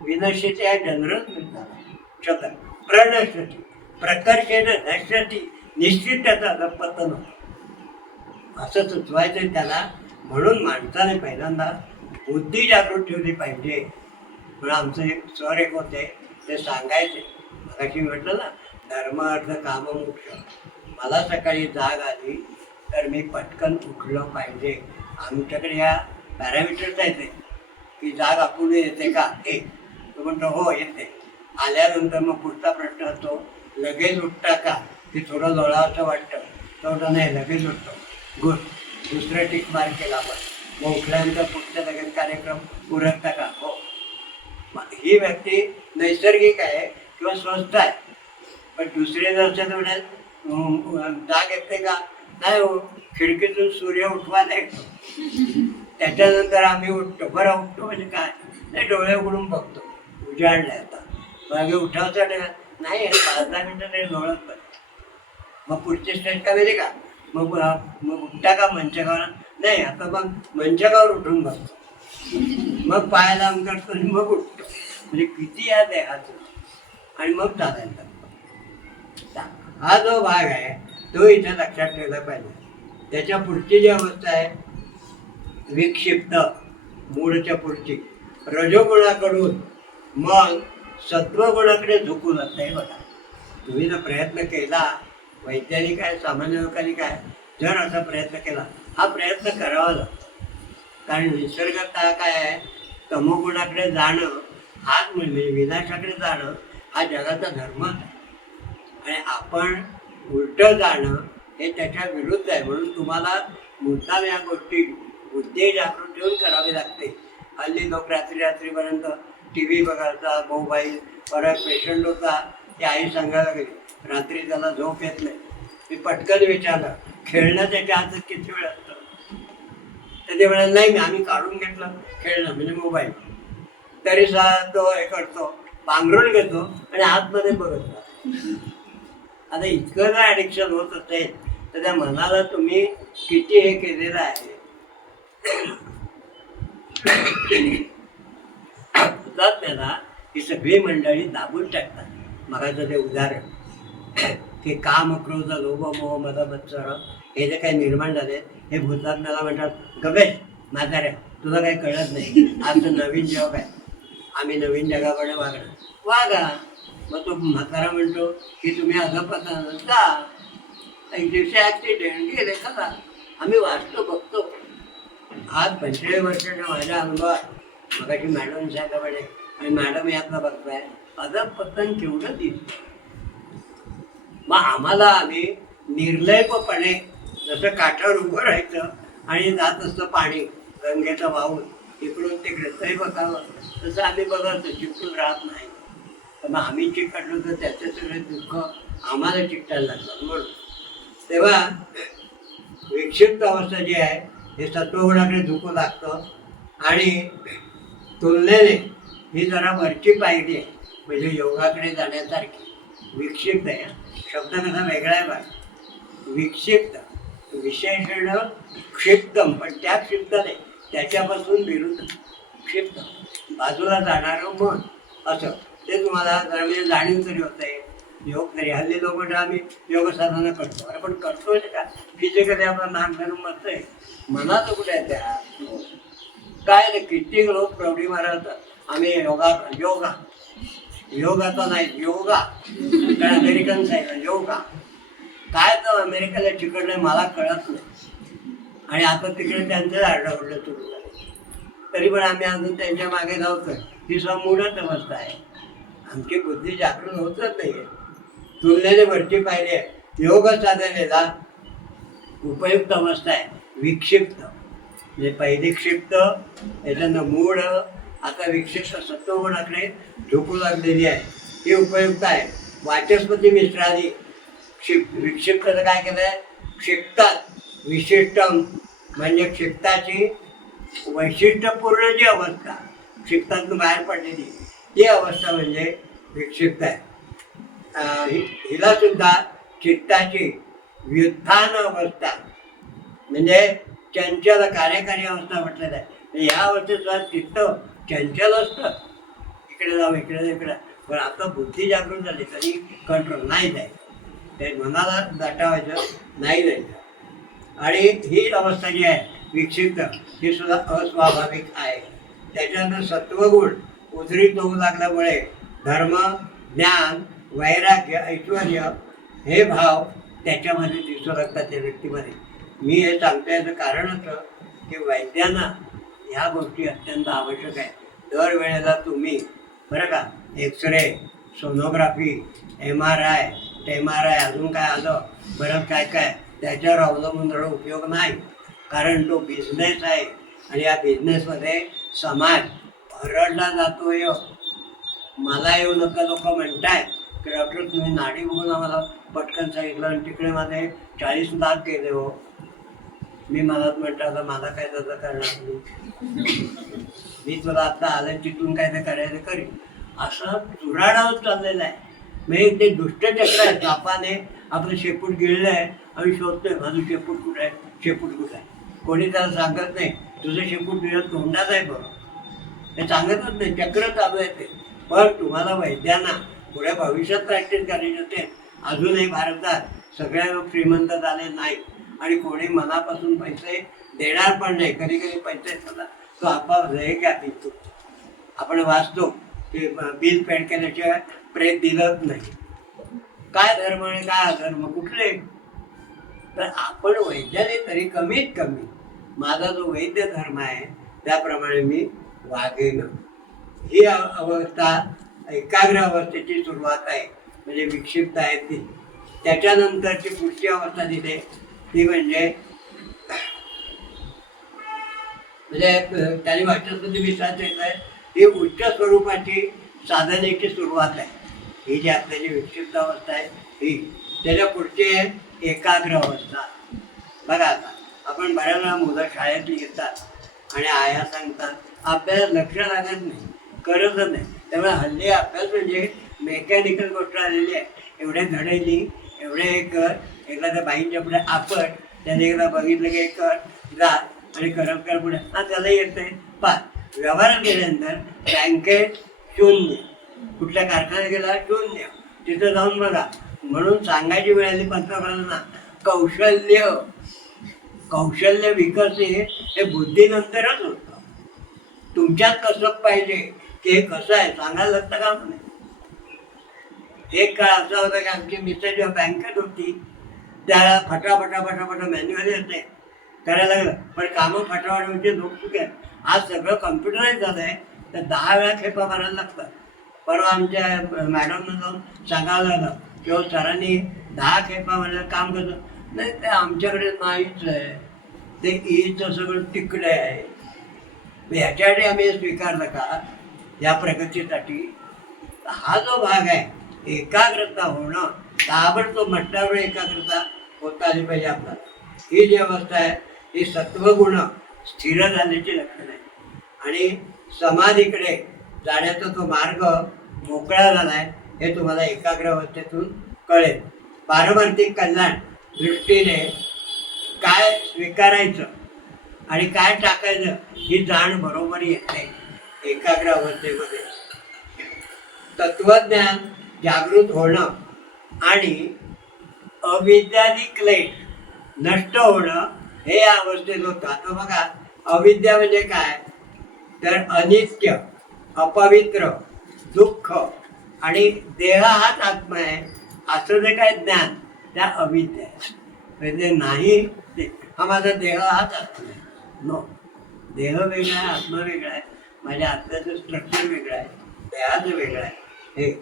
विनश्यती आहे जनरल म्हणतात शब्द. प्रणश्यती प्रकर्षेण नश्यती, निश्चित त्याचा पतन असं सुचवायचं त्याला. म्हणून माणसाने पहिल्यांदा बुद्धी जागृत ठेवली पाहिजे. म्हणून आमचे एक सर एक होते ते सांगायचे, मगाशी म्हटलं ना धर्म अर्थ काम मोक्ष. मला सकाळी जाग आली तर मी पटकन उठलं पाहिजे. आमच्याकडे या पॅरामीटर्स आहेत की जाग आपण येते का, हे तो म्हणतो हो येते. आल्यानंतर मग पुढचा प्रश्न असतो लगेच उठता का, की थोडं लोळावंसं वाटतं, तो नाही लगेच उठतो. गुड, दुसरं टिक मार्क केला आपण. मग उठल्यानंतर पुढचा लगेच कार्यक्रम उरकता का, हो. ही व्यक्ती नैसर्गिक आहे किंवा स्वस्थ आहे. पण दुसरे जरच्या तेवढ्यात जाग येते का, नाही हो. खिडकीतून सूर्य उठवायला येतो त्याच्यानंतर आम्ही उठतो. बरं उठतो म्हणजे काय, नाही डोळे उघडून बघतो उजाडले आता मागे उठावचं नाही 5-10 मिनिटं नाही डोळत पण. मग पुढचे स्टेज का वेळी का मग मग उठता का मंचकावर, नाही आता मग मंचकावर उठून बघतो, मग पाय लांब करतो आणि मग उठतो. म्हणजे किती या देहाचं आणि मग चालायला लागतो. हा जो भाग आहे तो इथे लक्षात ठेवला पाहिजे. त्याच्या पुढची जी अवस्था आहे विक्षिप्त, मूळच्या पुढची रजोगुणाकडून मग सत्वगुणाकडे झुकून असते. बघा तुम्ही जर प्रयत्न केला, वैज्ञानिक आहे सामान्य लोकांनी काय जर असा प्रयत्न केला, हा प्रयत्न करावा लागतो. कारण निसर्गतः काय आहे, तमोगुणाकडे जाणं हाच म्हणजे विनाशाकडे जाणं हा जगाचा धर्मच आहे. आणि आपण उलटं जाणं हे त्याच्या विरुद्ध आहे. म्हणून तुम्हाला मुद्दाम या गोष्टी बुद्धी जागृत ठेवून करावी लागते. हल्ली लोक रात्रीपर्यंत टी व्ही बघायचा, मोबाईल. परत पेशंट होता, ती आई सांगायला गेली रात्री त्याला झोप येत नाही. मी पटकन विचारलं, खेळणं त्याच्या हातात किती वेळ असतं? तर ते म्हणाले नाही, आम्ही काढून घेतलं खेळणं म्हणजे मोबाईल. तरी तो हे करतो, पांघरून घेतो आणि आतमध्ये बघत राहतो. आता इतकं जर ॲडिक्शन होत असेल तर त्या मनाला तुम्ही किती हे केलेलं आहे. त्याला ही सगळी मंडळी दाबून टाकतात. मगाचं ते उदाहरण की काम, क्रोध, लोभ, मोह, मद, मत्सर हे जे काही निर्माण झाले हे भूतात्म्याला म्हणतात गबेश म्हाताऱ्या, तुला काही कळत नाही, आज नवीन जग आहे, आम्ही नवीन जगाकडे वागा. मग तो म्हातारा म्हणतो की तुम्ही अधपतन जा, एक दिवशी ॲक्सिडेंट गेले खरा, आम्ही वाचतो बघतो. आज 45 वर्षाच्या माझ्या अनुभवात मगाशी मॅडम सांगितल्यामुळे आणि मॅडम यातनं बघताय अधपतन केवढं दिसतं. मग आम्ही निर्लयपणे जसं काठावर उभं राहायचं आणि जात असतं पाणी गंगेचं वाहून इकडून तिकडे तरी बघावं, तसं आम्ही बघतो, चिकटून राहत नाही. तर मग आम्ही चिकटलो तर त्याचे सगळे दुःख आम्हाला चिकटायला लागतात. म्हणून तेव्हा विक्षिप्त अवस्था जी आहे हे सत्वगुणाकडे झुकू लागतं आणि तुलनेने ही जरा वरची पायरी आहे, म्हणजे योगाकडे जाण्यासारखी. विक्षिप्त आहे, शब्द कसा वेगळा आहे बा. विक्षिप्त विशेषण क्षिप्तम, पण त्या क्षिप्त नाही, त्याच्यापासून विरुद्ध क्षिप्त, बाजूला जाणारं मन असं. ते तुम्हाला जरा म्हणजे जाणीव तरी होतंय. योग तरी हल्ली लोक म्हणजे आम्ही योग साधना करतो, अरे पण करतोय का? फिजिकली आपलं नाक धरून बसतोय, मनाचं कुठे आहे त्या काय नाही. किती लोक प्रौढी मारतात आम्ही योगाचा नाही योगा, कारण अमेरिकन आहे योगा. काय तर अमेरिकेला चिकटलंय मला कळत नाही. आणि आता तिकडे त्यांचं आरडाओरडं सुरू झालं, तरी पण आम्ही अजून त्यांच्या मागे धावतोय. ही समूढच अवस्था आहे. आमची बुद्धी जागृत होतच नाही आहे. तुलनेने वरची पायरी आहे. योग साधनेला उपयुक्त अवस्था आहे विक्षिप्त, म्हणजे पहिली क्षिप्त, याच्यानं मूढ, आता विक्षिप्त सत्वगुणाकडे झोकू लागलेली आहे. ही उपयुक्त आहे. वाचस्पती मिश्रादी विक्षिप्तचं काय केलं आहे? क्षिप्तात विशिष्टम, म्हणजे क्षिप्ताची वैशिष्ट्यपूर्ण जी अवस्था, क्षिप्तातून बाहेर पडलेली ती अवस्था म्हणजे विक्षिप्त आहे. हिला सुद्धा चित्ताची व्युत्थान अवस्था म्हणजे चंचल कार्यकारी अवस्था म्हटलेलं आहे. ह्या अवस्थेत सुद्धा चित्त चंचल असतं, इकडे जाऊ इकडे. पण आता बुद्धी जागृत झाली तरी कंट्रोल नाही जायचं, ते मनाला दाटावायचं नाही जायचं. आणि ही अवस्था जी आहे विक्षिप्त, ही सुद्धा अस्वाभाविक आहे. त्याच्यानंतर सत्वगुण उजळीत होऊ लागल्यामुळे धर्म, ज्ञान, वैराग्य, ऐश्वर्य हे भाव त्याच्यामध्ये दिसू लागतात त्या व्यक्तीमध्ये. मी हे सांगता याचं कारण असं की वैद्यांना ह्या गोष्टी अत्यंत आवश्यक आहे. दरवेळेला तुम्ही बरं का एक्सरे, सोनोग्राफी, MRI, अजून काय आलं बरंच काय त्याच्यावर अवलंबून राहून उपयोग नाही. कारण तो बिझनेस आहे आणि या बिझनेसमध्ये समाज भरडला जातोय. मला येऊ नका लोक म्हणतायत की डॉक्टर तुम्ही नाडी बघून आम्हाला पटकन सांगितलं आणि तिकडे माझे 40 लाख गेले हो. मी मलाच म्हणतो आता मला काय तसं करणार नाही, मी तुला आता आलं तिथून काय ते करायचं करी, असं चुराडावत चाललेलं आहे. म्हणजे ते दुष्टचक्र आहे. सापाने आपलं शेपूट गिळलं आहे, आम्ही शोधतोय माझं शेपूट कुठं आहे, शेपूट कुठं आहे. कोणी त्याला सांगत नाही तुझं शेपूट तुझ्या तोंडात आहे बघ, ते सांगतच नाही. चक्र चालू आहे ते. पण तुम्हाला वैद्यांना पुढे भविष्यात प्रॅक्टिस करायची होते. अजूनही भारतात सगळ्या लोक श्रीमंत झाले नाही आणि कोणी मनापासून पैसे देणार पण नाही. कधी कधी पैसे सुद्धा तो आपाप हे घ्या पितो. आपण वाचतो की बिल पेड केल्याशिवाय प्रेत दिलंच नाही. काय धर्म आणि काय अधर्म कुठले? तर आपण वैद्याने तरी कमीत कमी माझा जो वैद्य धर्म आहे त्याप्रमाणे मी वागेन. ही अवस्था एकाग्र अवस्थेची सुरुवात आहे, म्हणजे विक्षिप्त आहे ती. त्याच्यानंतरची पुढची अवस्था दिली ती म्हणजे म्हणजे त्यांनी वाचनामध्ये मी सांगितलं आहे ही उच्च स्वरूपाची साधनेची सुरुवात आहे. ही जी आपल्याची विक्षिप्त अवस्था आहे ही, त्याच्या पुढची आहे एकाग्र अवस्था. बघा आता आपण बऱ्याच वेळा मुलं शाळेत येतात आणि आया सांगतात अभ्यास लक्ष लागत नाही, करतच नाही. त्यामुळे हल्ली अभ्यास म्हणजे मेकॅनिकल गोष्ट आलेली आहे. एवढे घडायली एवढे कर, एकदा त्या बाईंच्या पुढे आपण त्याने एकदा बघितलं की कर जा आणि करत कर पुढे हा त्याला येत आहे. पण व्यवहारात गेल्यानंतर बँकेत शून्य, कुठल्या कारखान्यात गेला शून्य, तिथं जाऊन बघा. म्हणून सांगायची वेळ आली पंतप्रधानांना कौशल्य कौशल्य विकसित हे बुद्धीनंतरच होतं. तुमच्यात कसं पाहिजे की हे कसं आहे सांगायला लागतं का नाही. एक काळ असा होता की आमची मिसेस जेव्हा बँकेत होती त्याला फटाफटा मॅन्युअली होते करायला लागलं, पण कामं फटाफट म्हणजे लोक चुके. आज सगळं कम्प्युटराईज झालं आहे तर 10 वेळा खेपा मारायला लागतात. परवा आमच्या मॅडमनं जाऊन सांगावं लागलं किंवा सरांनी 10 खेपा मारलं काम करतं नाही, ते आमच्याकडे नाहीच आहे, ते ईचं सगळं तिकडे आहे. ह्याच्यासाठी आम्ही स्वीकारलं का या प्रगतीसाठी. हा जो भाग आहे एकाग्रता होणं, ताबडतोब मट्टावर एकाग्रता होता आली पाहिजे आपल्याला. ही जी अवस्था आहे ही सत्वगुण स्थिर झाल्याची लक्षण आहे आणि समाधीकडे जाण्याचा तो मार्ग मोकळा झाला आहे हे तुम्हाला एकाग्र अवस्थेतून कळेल. पारमार्थिक कल्याण दृष्टीने काय स्वीकारायचं आणि काय टाकायचं ही जाण बरोबर येते एकाग्र अवस्थेमध्ये. तत्वज्ञान जागृत होणं आणि अविद्यादी क्लेश नष्ट होणं हे या अवस्थेत होतं. आता बघा अविद्या म्हणजे काय तर अनित्य, अपवित्र, दुःख आणि देह हाच आत्मा आहे असं जे काय ज्ञान त्या अविद्या आहे. म्हणजे नाही हा माझा देह हाच आत्मा आहे. नो, देह वेगळा आहे, आत्मा वेगळा आहे, माझ्या आत्म्याचं स्ट्रक्चर वेगळं आहे, देहाचं वेगळं आहे. हे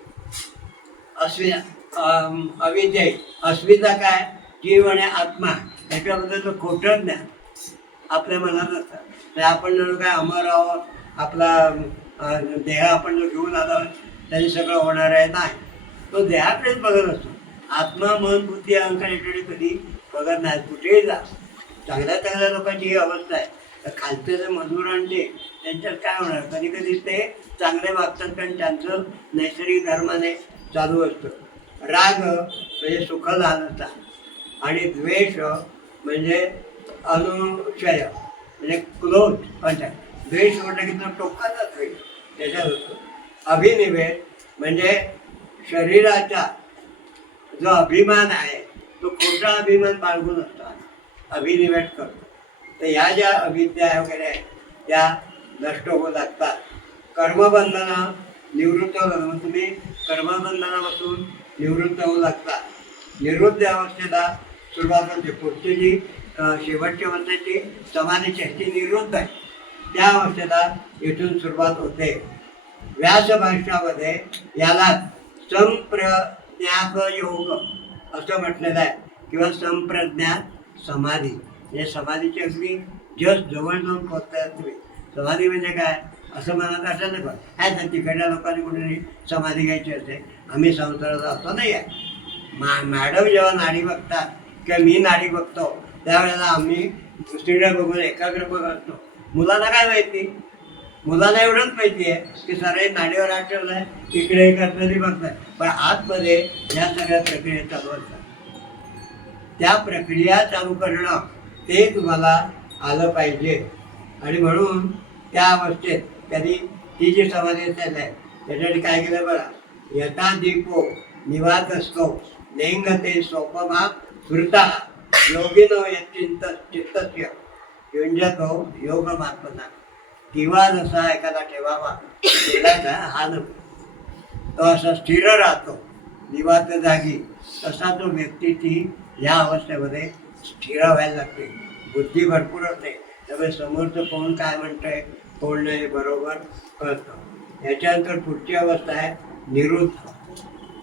अविद्या. अस्मिता काय जीव आणि आत्मा याच्याबद्दलचं खोटं ज्ञान आपल्या मनात असतं. तर आपण जणू काय अमर आहोत, आपला देह आपण जो घेऊन आलो त्यांनी सगळं होणार आहे नाही, तो देहाकडेच बघत असतो. आत्मा मन बुद्धी अहंकार याच्याकडे कधी बघत नाही. कुठेही जा चांगल्या लोकांची ही अवस्था आहे. तर खालचे जे मजूर आणले त्यांच्यात काय होणार, कधी कधी ते चांगले वागतात कारण त्यांचं नैसर्गिक धर्माने चालू असतं. राग म्हणजे सुखलालसा आणि द्वेष म्हणजे अनुशय म्हणजे क्रोध. अच्छा, द्वेष म्हटलं की तो टोकाचा द्वेष त्याच्यात होतो. अभिनिवेश म्हणजे शरीराचा जो अभिमान आहे तो खोटा अभिमान बाळगून असतो, अभिनिवेश करतो. तर ह्या ज्या अविद्या वगैरे आहेत त्या नष्ट होऊ लागतात. कर्मबंधनं निवृत्त होतं. मग तुम्ही कर्मबंधनापासून निवृत्त होऊ लागतात. निवृत्त अवस्थेला सुरुवात होते. पुढची जी शेवटची अवस्थेची समाधीची ती निवृत्त आहे त्या अवस्थेला इथून सुरुवात होते. व्यासभाष्यामध्ये याला संप्रज्ञात योग असं म्हटलेलं आहे किंवा संप्रज्ञात समाधी. म्हणजे समाधीची अगदी जस्ट जवळ जाऊन पोहोचतायत तुम्ही. समाधी म्हणजे काय असं मनात असं नको आहे तर तिकडल्या लोकांनी कुठेतरी समाधी घ्यायची असते, आम्ही संसारात असं नाही आहे. मॅडम जेव्हा नाडी बघतात किंवा मी नाडी बघतो त्यावेळेला आम्ही दुसरीकडे बघून एकाग्र बघतो. मुलांना काय माहिती, मुलांना एवढंच माहिती आहे की सराई नाडीवर हात ठेवलाय इकडे करताना बघताय, पण आतमध्ये या सगळ्या प्रक्रिया चालू असतात. त्या प्रक्रिया चालू करणं ते तुम्हाला आलं पाहिजे. आणि म्हणून त्या अवस्थेत त्यांनी ती जी समाधी असेल आहे त्याच्यासाठी काय केलं बघा. यथा दीपो निवात असतो नेंगते सोपमा स्मृता योगिनो यचिंत चित्तस्य युंजतो योग मात्मना. दिवा जसा एखादा ठेवावा तेलाचा हा नको, तो असा स्थिर राहतो निवात जागी, तसा तो व्यक्ती ती ह्या अवस्थेमध्ये स्थिर व्हायला लागते. बुद्धी भरपूर होते त्यामुळे समोरचं कोण काय म्हणतंय कोण नाही बरोबर कळतं. याच्यानंतर पुढची अवस्था आहे निरुद्ध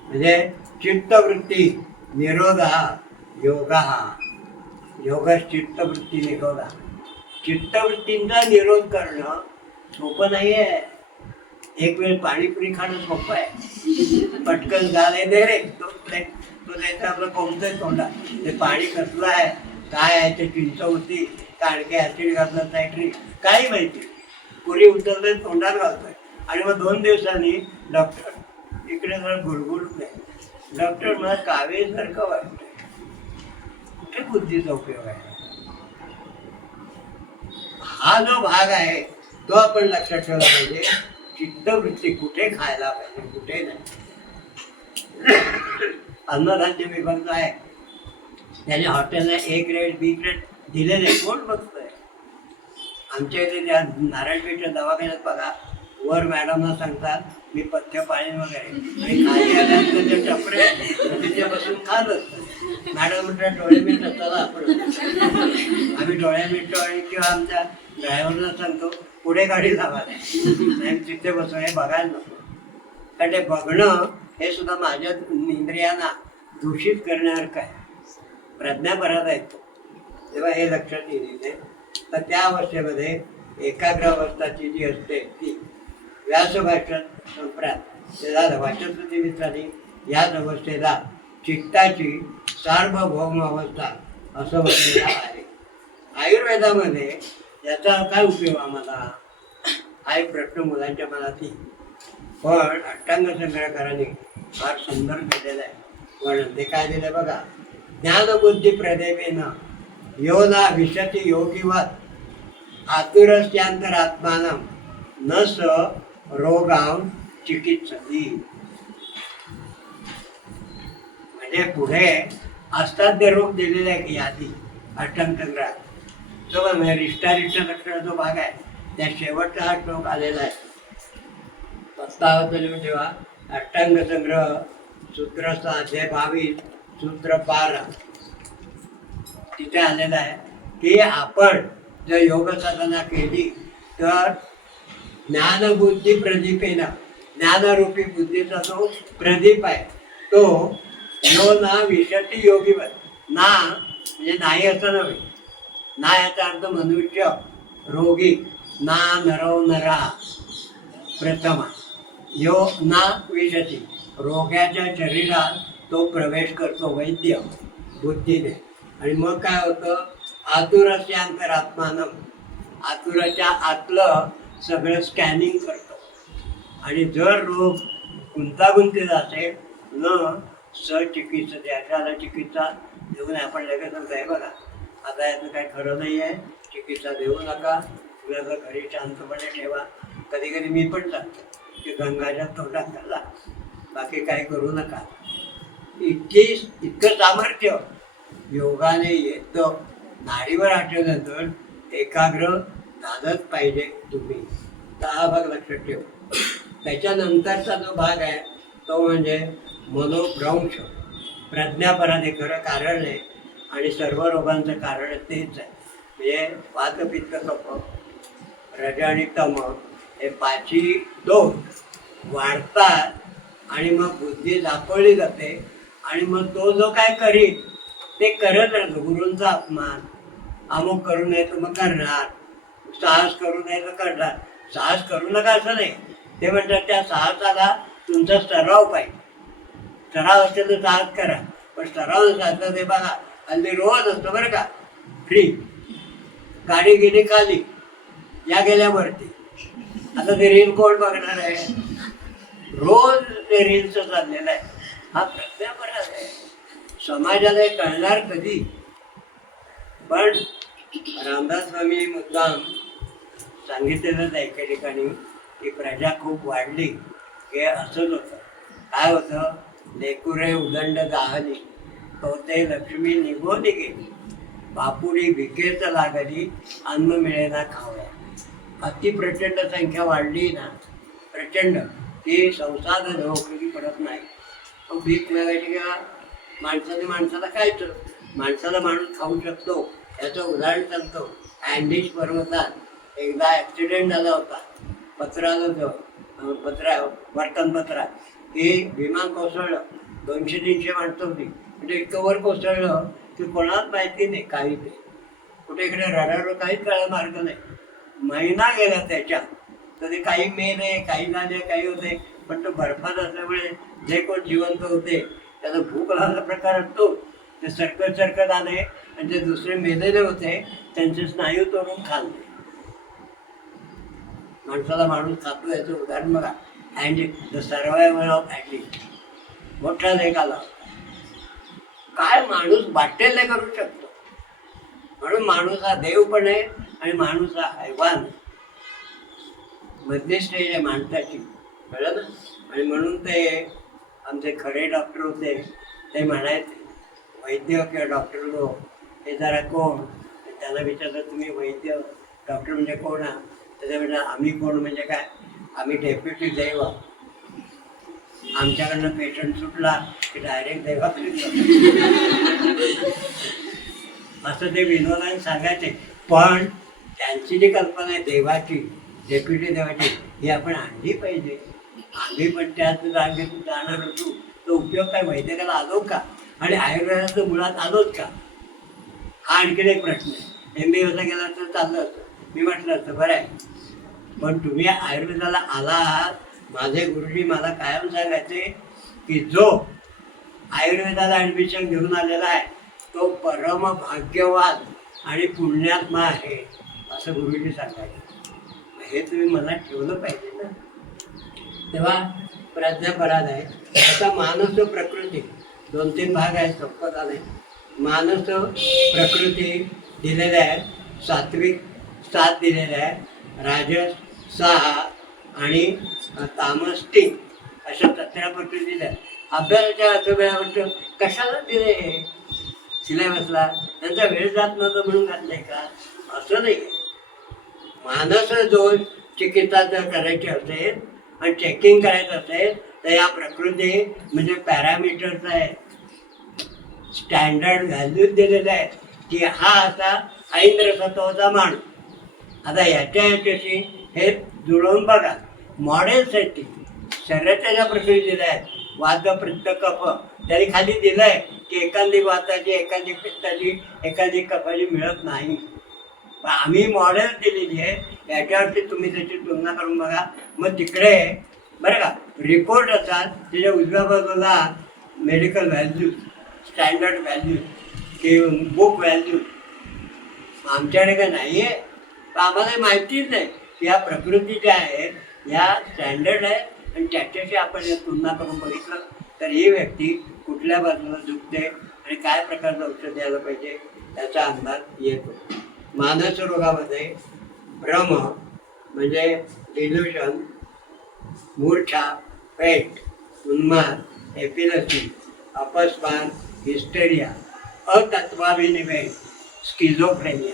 म्हणजे चित्तवृत्ती निरोधा योगा. योग चित्तवृत्ती निरोधा. चित्तवृत्तींचा निरोध करणं सोपं नाही आहे. एक वेळ पाणीपुरी खाणं सोपं आहे, पटकन झालंय दे रे तो द्यायचं आपलं कोणतंच तोंडात. ते पाणी कसलं आहे, काय आहे, ते चिंच होती का आणखी ऍसिड घातलं सायट्रिक काही माहिती. पुरी उचलतोय तोंडात घालतोय आणि मग 2 दिवसांनी डॉक्टर इकडे जरा गुळगुळत नाही. डॉक्टर मला कावेसारखं वाटतंय. कुठे बुद्धीचा उपयोग आहे? हा जो भाग आहे तो आपण लक्षात ठेवला पाहिजे. चित्तवृत्ती कुठे खायला पाहिजे, कुठे नाही. अन्नधान्य विभाग जो आहे त्याने हॉटेलला A ग्रेड B ग्रेड दिलेले कोण बघतोय? आमच्या इथे त्या नारायणपेठच्या दवाखान्यात बघा, वर मॅडमना सांगतात मी पथ्य पाळीन वगैरे, आणि खाली आल्यानंतर ते टपरे तिथे बसून खात असतात. मॅडम म्हणतात डोळे मिटतात, चला आपण. आम्ही डोळे मिटतो आणि किंवा आमच्या ड्रायव्हरला सांगतो पुढे गाडी लावा नाही तिथे बसू, हे बघायला नको. कारण ते बघणं हे सुद्धा माझ्या इंद्रियांना दूषित करण्यासारखं आहे, प्रज्ञापराध आहे तो. तेव्हा हे लक्षात येईल. तर त्या अवस्थेमध्ये एकाग्र अवस्थाची जी असते ती व्यासभाषण संप्रात ते झालं. वाचस्पती मित्रांनी याच अवस्थेला चित्ताची सार्वभौम अवस्था असं म्हटलेलं आहे. आयुर्वेदामध्ये याचा काय उपयोग आम्हाला, हा एक प्रश्न मुलांच्या मनात येईल. पण अष्टांग संग्रहकारांनी फार सुंदर केलेलं आहे वर्णन. ते काय दिलं बघा. ज्ञानबुद्धी प्रदेपेनं यो ना विशती योगिवत आतुरस्यांतरात्मानं न स रोगां चिकित्सती. म्हणजे पुढे अस्ताद्य रोग दिलेले आहे की यादी अष्टांग संग्रहात. तो म्हणजे रिष्टारिष्ट लक्षण जो भाग आहे त्या शेवटचा हा श्लोक आलेला आहे. पत्तावत लिहून ठेवा. अष्टांग संग्रह सूत्र 22 सूत्र 12 तिथे आलेलं आहे की आपण जर योग साधना केली तर ज्ञानबुद्धी प्रदीपेना, ज्ञानरूपी बुद्धीचा जो प्रदीप आहे तो यो ना विशती योगीवत. ना म्हणजे नाही असं नव्हे, ना याचा अर्थ मनुष्य, रोगी, ना नरो नरा प्रथमा. यो ना विशती, रोग्याच्या शरीरात तो प्रवेश करतो वैद्य बुद्धीने. आणि मग काय होतं, आतुरस्य अंतरात्मानं, आतुराच्या आतलं सगळं स्कॅनिंग करतो. आणि जर रोग गुंतागुंतीचा असेल न सचिकित्सा, अशाला चिकित्सा देऊ नये. आपण लगेच सांगताय बघा आता याचं काय खरं नाही आहे, चिकित्सा देऊ नका, तुला घरी शांतपणे ठेवा. कधी कधी मी पण सांगतो की गंगाच्या तोंडात घाला, बाकी काय करू नका. इतकं सामर्थ्य योगाने येतं. नाडीवर आठवल्यानंतर एकाग्र झालंच पाहिजे तुम्ही. तर हा भाग लक्षात ठेव. त्याच्यानंतरचा जो भाग आहे तो म्हणजे मनोभ्रंश. प्रज्ञापराधे खरं कारण आहे आणि सर्व रोगांचं कारण तेच आहे. म्हणजे वातपित्त कफ, रज आणि तम हे पाची दोष वाढतात आणि मग बुद्धी दाखवली जाते. आणि मग तो जो काय करीत ते करत राहतो. गुरूंचा अपमान, अमुक करू नये तर मग करणार, साहस करू नये तर करणार. साहस करू नका असं नाही, ते म्हणतात त्या साहसाला तुमचा सराव पाहिजे. सराव असेल तर साहस करा, पण सराव नसला ते बघा हल्ली रोज असतो बरं का. फ्री गाडी गेली खाली, या गेल्यावरती. आता ते रील कोण बघणार आहे? रोज ते रीलचं चाललेलं आहे. हा प्रज्ञापराध आहे. समाजाला कळणार कधी? पण रामदास स्वामी मुद्दाम सांगितलेलंच आहे एका ठिकाणी की प्रजा खूप वाढली हे असंच होतं. काय होतं, लेकुरे उदंड दाहली तो ते लक्ष्मी निघून गेली, बापुडी भिकेच लागली अन्न मिळेना खावया. अति प्रचंड संख्या वाढली ना, प्रचंड, की संसाधन उपयोगी पडत नाही. मग भीक लागायची का माणसाने माणसाला खायचं. माणसाला माणूस खाऊ शकतो याचं उदाहरण सांगतो. अँडीज पर्वतात एकदा ॲक्सिडेंट झाला होता. पत्र आलं होतं, वर्तमानपत्रात की विमान कोसळलं, 200-300 माणसं होती. म्हणजे इतकं वर कोसळलं की कोणालाच माहिती नाही काही ते. कुठे इकडे रडारड काहीच कळायला मार्ग नाही. महिना गेला त्याच्यात, तर ते काही मेले, काही झाले, काही होते. पण तो बर्फात असल्यामुळे जे कोण जिवंत होते त्याचा भूक लागला प्रकार असतो, ते सरकत सरकत आले आणि जे दुसरे मेलेले होते त्यांचे स्नायू तोडून खाल्ले. माणसाला माणूस खातो याचं उदाहरण बघा. And the survival of Andy मोठा लेख आला. काय माणूस वाटेल ते करू शकतो. म्हणून माणूस हा देव पण आहे आणि माणूस हा हैवान. मधली स्टेज आहे माणसाची, कळलं ना. आणि म्हणून ते आमचे खरे डॉक्टर होते ते म्हणायचे, वैद्य किंवा डॉक्टर लोक हे जरा कोण. त्याला विचारलं तुम्ही वैद्य डॉक्टर म्हणजे कोण आहात? त्याच्या म्हणजे आम्ही कोण म्हणजे काय, आम्ही डेप्युटी देव. आमच्याकडनं पेशंट सुटला की डायरेक्ट देवाकडे असं ते विनोदाने सांगायचे. पण त्यांची जी कल्पना आहे देवाची, डेप्युटी देवाची, ही आपण आणली पाहिजे. आम्ही पण त्याच जागेतून जाणार होतो, तो उपयोग काय वैद्यकाला आलो का आणि आयुर्वेदाचं मुळात आलोच का, हा आणखीन एक प्रश्न आहे. MBA गेला तर चाललं असतं, मी म्हटलं असतं बरं आहे. पण तुम्ही आयुर्वेदाला आला आहात. माझे गुरुजी मला कायम सांगायचे की जो आयुर्वेदाला ॲडमिशन घेऊन आलेला आहे तो परम भाग्यवान आणि पुण्यात्मा आहे, असं गुरुजी सांगायचे. हे तुम्ही मनात ठेवलं पाहिजे ना. तेव्हा प्राध्यापराध आहे. आता मानस व प्रकृती 2-3 भाग आहेत, सोपत आले. मानस प्रकृती दिलेल्या आहेत, सात्विक 7 दिलेल्या आहेत, राजस 6 आणि तामस 3 अशा 17 प्रकृती दिल्या. अभ्यासाच्या असं वेळापत्र कशाला दिले हे सिलेबसला? त्यांचा वेळ जात नव्हतं म्हणून घातलंय का? असं नाही. मानस दोष चिकित्सा जर करायची असेल आणि चेकिंग करायचं असेल तर या प्रकृती म्हणजे पॅरामीटर्स आहेत, स्टँडर्ड व्हॅल्यूज दिलेले आहेत की हा असा ऐंद्र सत्वाचा माणूस. आता याच्याशी हे जुळवून बघा. मॉडेलसाठी शरीराच्या ज्या प्रकृती दिल्या आहेत, वात पित्त कफ, त्यांनी खाली दिलं आहे की एकांधिक वाताची, एकांधिक पित्ताची, एकांधिक कफाची मिळत नाही. पण आम्ही मॉडेल दिलेली आहे, याच्यावरती तुम्ही त्याची तुलना करून बघा. मग तिकडे बरं का रिपोर्ट असतात, त्याच्या उजव्या बाजूला मेडिकल व्हॅल्यूज, स्टँडर्ड व्हॅल्यूज की बुक व्हॅल्यूज. आमच्याकडे काय नाही आहे, तर आम्हाला माहितीच नाही की या प्रकृती ज्या आहेत ह्या स्टँडर्ड आहेत आणि त्याच्याशी आपण या तुलना करून बघितलं तर ही व्यक्ती कुठल्या बाजूला झुकते आणि काय प्रकारचं औषध द्यायला पाहिजे याचा अंदाज येतो. मानस रोगामध्ये भ्रम म्हणजे डिल्युशन, मूर्छा, पेट, उन्माद, एपिलेसी, अपस्मार, हिस्टेरिया, अतत्वाभिनिवेश, स्किझोफ्रेनिया.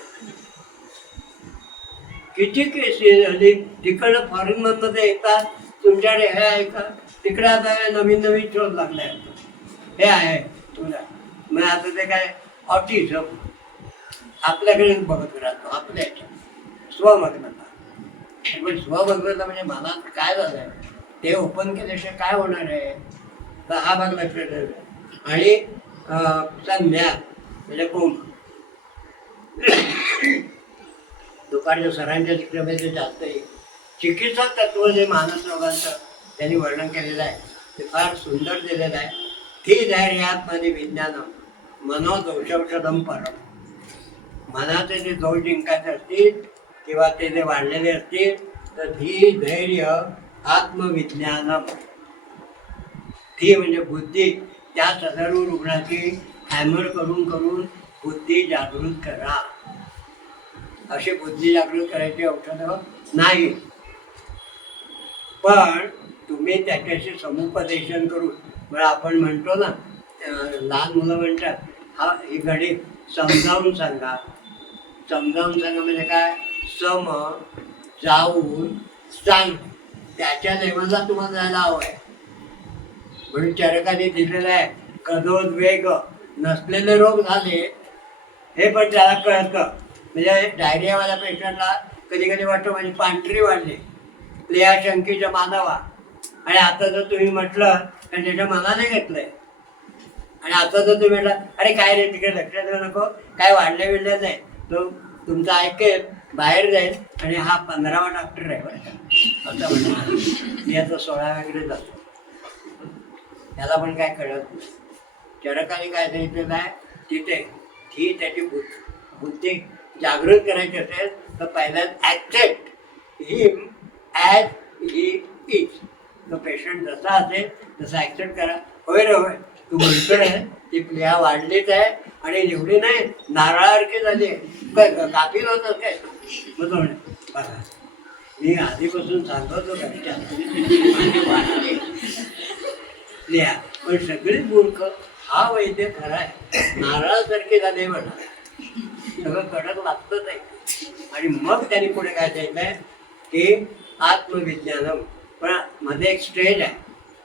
किती केसेस हल्ली तिकडं फॉरेनमधनं ते येतात तुमच्याकडे हे आहे का, तिकडे आता नवीन नवीन शोध लागले हे आहे तुला. मग आता ते काय ऑटिझम आपल्याकडे बघत राहतो, आपल्या याच्यात स्वमग्नता. पण स्वमग्नता म्हणजे मनात काय झालं आहे ते ओपन केल्याशिवाय काय होणार आहे, तर हा भाग लक्षात ठेवला. आणि संध्या म्हणजे कुंभ. दुपारच्या सरांच्या शिक्षणामध्ये जास्त आहे. चिकित्सा तत्व जे मानस रोगांचं त्यांनी वर्णन केलेलं आहे ते फार सुंदर दिलेलं आहे. ही धैर्यात्मनी विज्ञानम मनोदोषौषधम परम. मनाचे जे दोष जिंकायचे असतील किंवा ते जे वाढलेले असतील तर ही धैर्य आत्मविज्ञानम. ती म्हणजे बुद्धी, त्या सदर्व रुग्णाची हॅमर करून करून बुद्धी जागृत करा. अशी बुद्धी जागृत करायची औषधं नाही. पण तुम्ही त्याच्याशी समुपदेशन करून, म्हणजे आपण म्हणतो ना, लहान मुलं म्हणतात हा ही गणित समजावून सांगा. समजावून सांगा म्हणजे काय, सम जाऊन सांग, त्याच्या लेवलला तुम्हाला जायला हवं आहे. म्हणून चरकाने दिलेलं आहे कदोद्वेग नसलेले रोग झाले हे पण त्याला कळतं. म्हणजे डायरियावाल्या पेशंटला कधी कधी वाटतं म्हणजे पांढरी वाढली, प्लेया शंकीच्या मानावा, आणि आता जर तुम्ही म्हटलं आणि त्याच्या मनाने घेतलंय आणि आता जर तुम्ही म्हटलं अरे काय रे तिकडे लक्ष देऊ नको, काय वाढल्या बिडल्या नाही, तो तुमचं ऐकेल, बाहेर जाईल आणि हा 15वा डॉक्टर आहे बरं का असं म्हणणार. मी आता 16व्याकडे जातो. त्याला पण काय कळत नाही. चरकाने काय सांगितलेलं आहे तिथे ही त्याची बुद्धी जागृत करायची असेल तर पहिल्यांदा accept him as he is. तो पेशंट जसा असेल तसा ॲक्सेप्ट करा. होय रे होय, तू म्हणतो आहे ती प्लेहा वाढलीच आहे आणि एवढी नाही नारळासारखी झाली काय कापील होतं काय. मग तो म्हणे बघा मी आधीपासून सांगतो प्लेहा पण सगळी मूर्ख हा वैद्य खरा आहे. नारळासारखे झाले म्हणा सगळं कडक लागतच आहे. आणि मग त्यांनी पुढे काय सांगितलंय की आत्मविज्ञानम. पण मध्ये एक स्टेज आहे.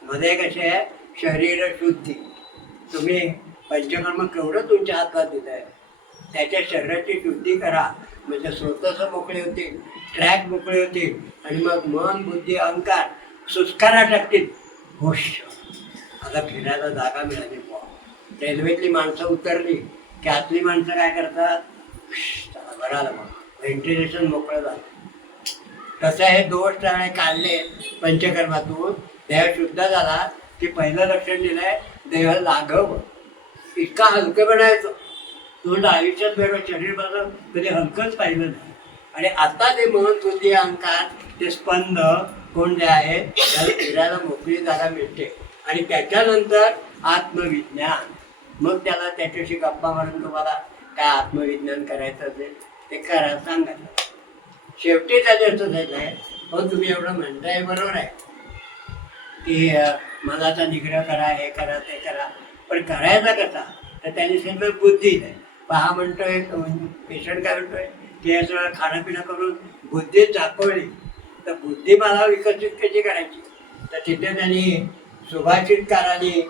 मध्ये कसे आहे शरीर शुद्धी. तुम्ही पंचकर्म केवढं तुमच्या हातात दिलं आहे त्याच्या शरीराची शुद्धी करा म्हणजे स्वतःच मोकळे होतील, ट्रॅक मोकळे होतील आणि मग मन बुद्धी अहंकार सुस्कारा टाकतील. हुश आता फिरायला जागा मिळाली. रेल्वेतली माणसं उतरली की आतली माणसं काय करतात चला बरं आलं मग व्हेंटिलेशन मोकळं झालं. तसं हे दोष टाळे काढले पंचकर्मातून देह शुद्ध झाला की पहिलं लक्षण दिलंय देह लाघव. इतका हलकं बनायचं तोंड आयुष्यात वेळ शरीर बघा कधी हलकंच पाहिलं नाही. आणि आता ते मन बुद्धी अहंकार ते स्पंद कोण जे आहे त्याला फिरायला मोकळी जागा मिळते. आणि त्याच्यानंतर आत्मविज्ञान. मग त्याला त्याच्याशी गप्पा मारून तुम्हाला काय आत्मविज्ञान करायचं असेल ते करा सांगायचं. शेवटी त्याचं असं झालं आहे हो तुम्ही एवढं म्हणताय बरोबर आहे की मनाचा निग्रह करा हे करा ते करा पण करायचा कसा तर त्यांनी सगळं बुद्धी नाही. पहा म्हणतोय पेशंट काय म्हणतोय की हे सगळं खाणंपिणं करून बुद्धी चाकवली तर बुद्धी मला विकसित कशी करायची. तर तिथे त्यांनी सुभाषितकारांनी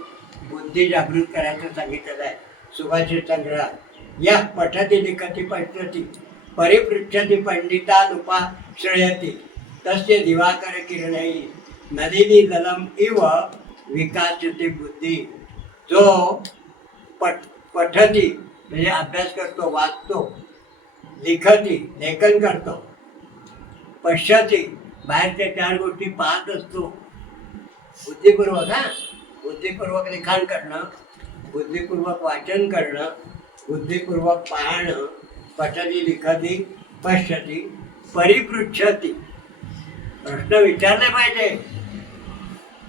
बुद्धी जागृत करायचं सांगितलेलं आहे. सुभाषित संग्रहात या पठती लिखती पठती परिपृच्छति पंडितानुपाश्रयती तस्य दिवाकर किरणै नलिनी दलम इव विकासते बुद्धी. जो पठती म्हणजे अभ्यास करतो वाचतो, लिखती लेखन करतो, पश्यती बाहेरच्या 4 गोष्टी पाहत असतो. बुद्धिपूर्वक बुद्धिपूर्वक लिखाण करणं, बुद्धिपूर्वक वाचन करणं, बुद्धिपूर्वक पाहणं. पठती लिखती पश्यती परिपृच्छती. प्रश्न विचारले पाहिजे.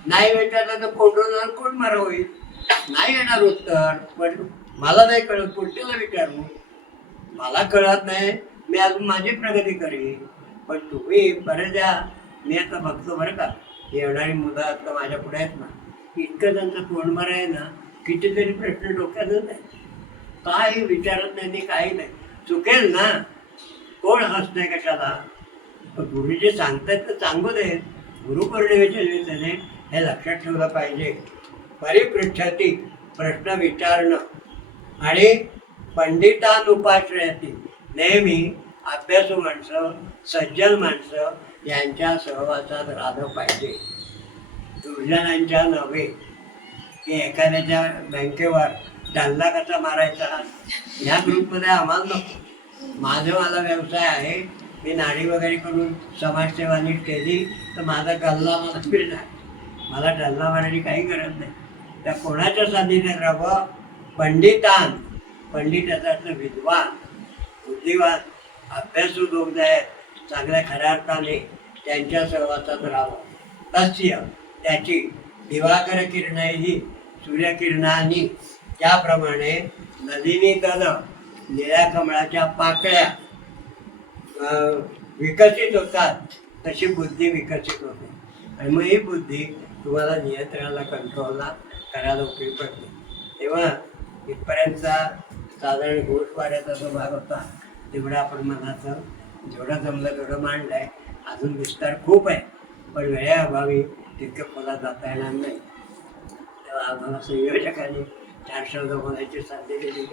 नाही विचारलं तर कोंडून कोण मरा होईल. नाही येणार उत्तर पण मला नाही कळत पुढच्याला विचारू. मला कळत नाही मी अजून माझी प्रगती करीन पण तुम्ही बरेच द्या. मी आता बघतो बरं का येणारी मुलं आता माझ्या पुढे आहेत ना इतकं त्यांचं तोंडमार आहे ना कितीतरी प्रश्न डोक्यातच नाही. काही विचारत नाही ते काही नाही. चुकेल ना कोण हसतंय कशाला. गुरुजी सांगतात तर सांगू दे. गुरुपौर्णिमेच्या दिवसाने हे लक्षात ठेवलं पाहिजे. परिपृच्छती प्रश्न विचारणं आणि पंडितानुपाश्रयती नेहमी अभ्यासू माणसं सज्जन माणसं यांच्या सहवासात राहिलं पाहिजे. दुर्जनांच्या नव्हे की एखाद्याच्या बँकेवर डल्ला कसा मारायचा ह्या ग्रुपमध्ये आम्हाला नको. मला व्यवसाय आहे. मी नाडी वगैरे करून समाजसेवा नीट केली तर माझा गल्ला मला मिळणार. मला डल्ला मारायची काही गरज नाही. त्या कोणाच्या सान्निध्यात राहावं. पंडितान पंडिताचा अर्थ विद्वान बुद्धिवान अभ्यासू लोक जे आहेत चांगल्या खऱ्या अर्थाने त्यांच्या सहवासात राहावं. तस्य त्याची दिवाकर किरणही सूर्यकिरणांनी त्याप्रमाणे नलिनी दल निळ्या कमळाच्या पाकळ्या विकसित होतात तशी बुद्धी विकसित होते. आणि मग ही बुद्धी तुम्हाला नियंत्रणाला कंट्रोलला करायला उपयोग पडते. तेव्हा इथपर्यंतचा साधारण गोष्टवाऱ्याचा जो भाग होता तेवढा आपण मनाचं जेवढं जमलं तेवढं मांडलं आहे. अजून विस्तार खूप आहे पण वेळेअभावी तितकं खोलात जाता येणार नाही. तेव्हा आम्हाला संयोजकांनी 4 शब्द बोलायची संधी दिली.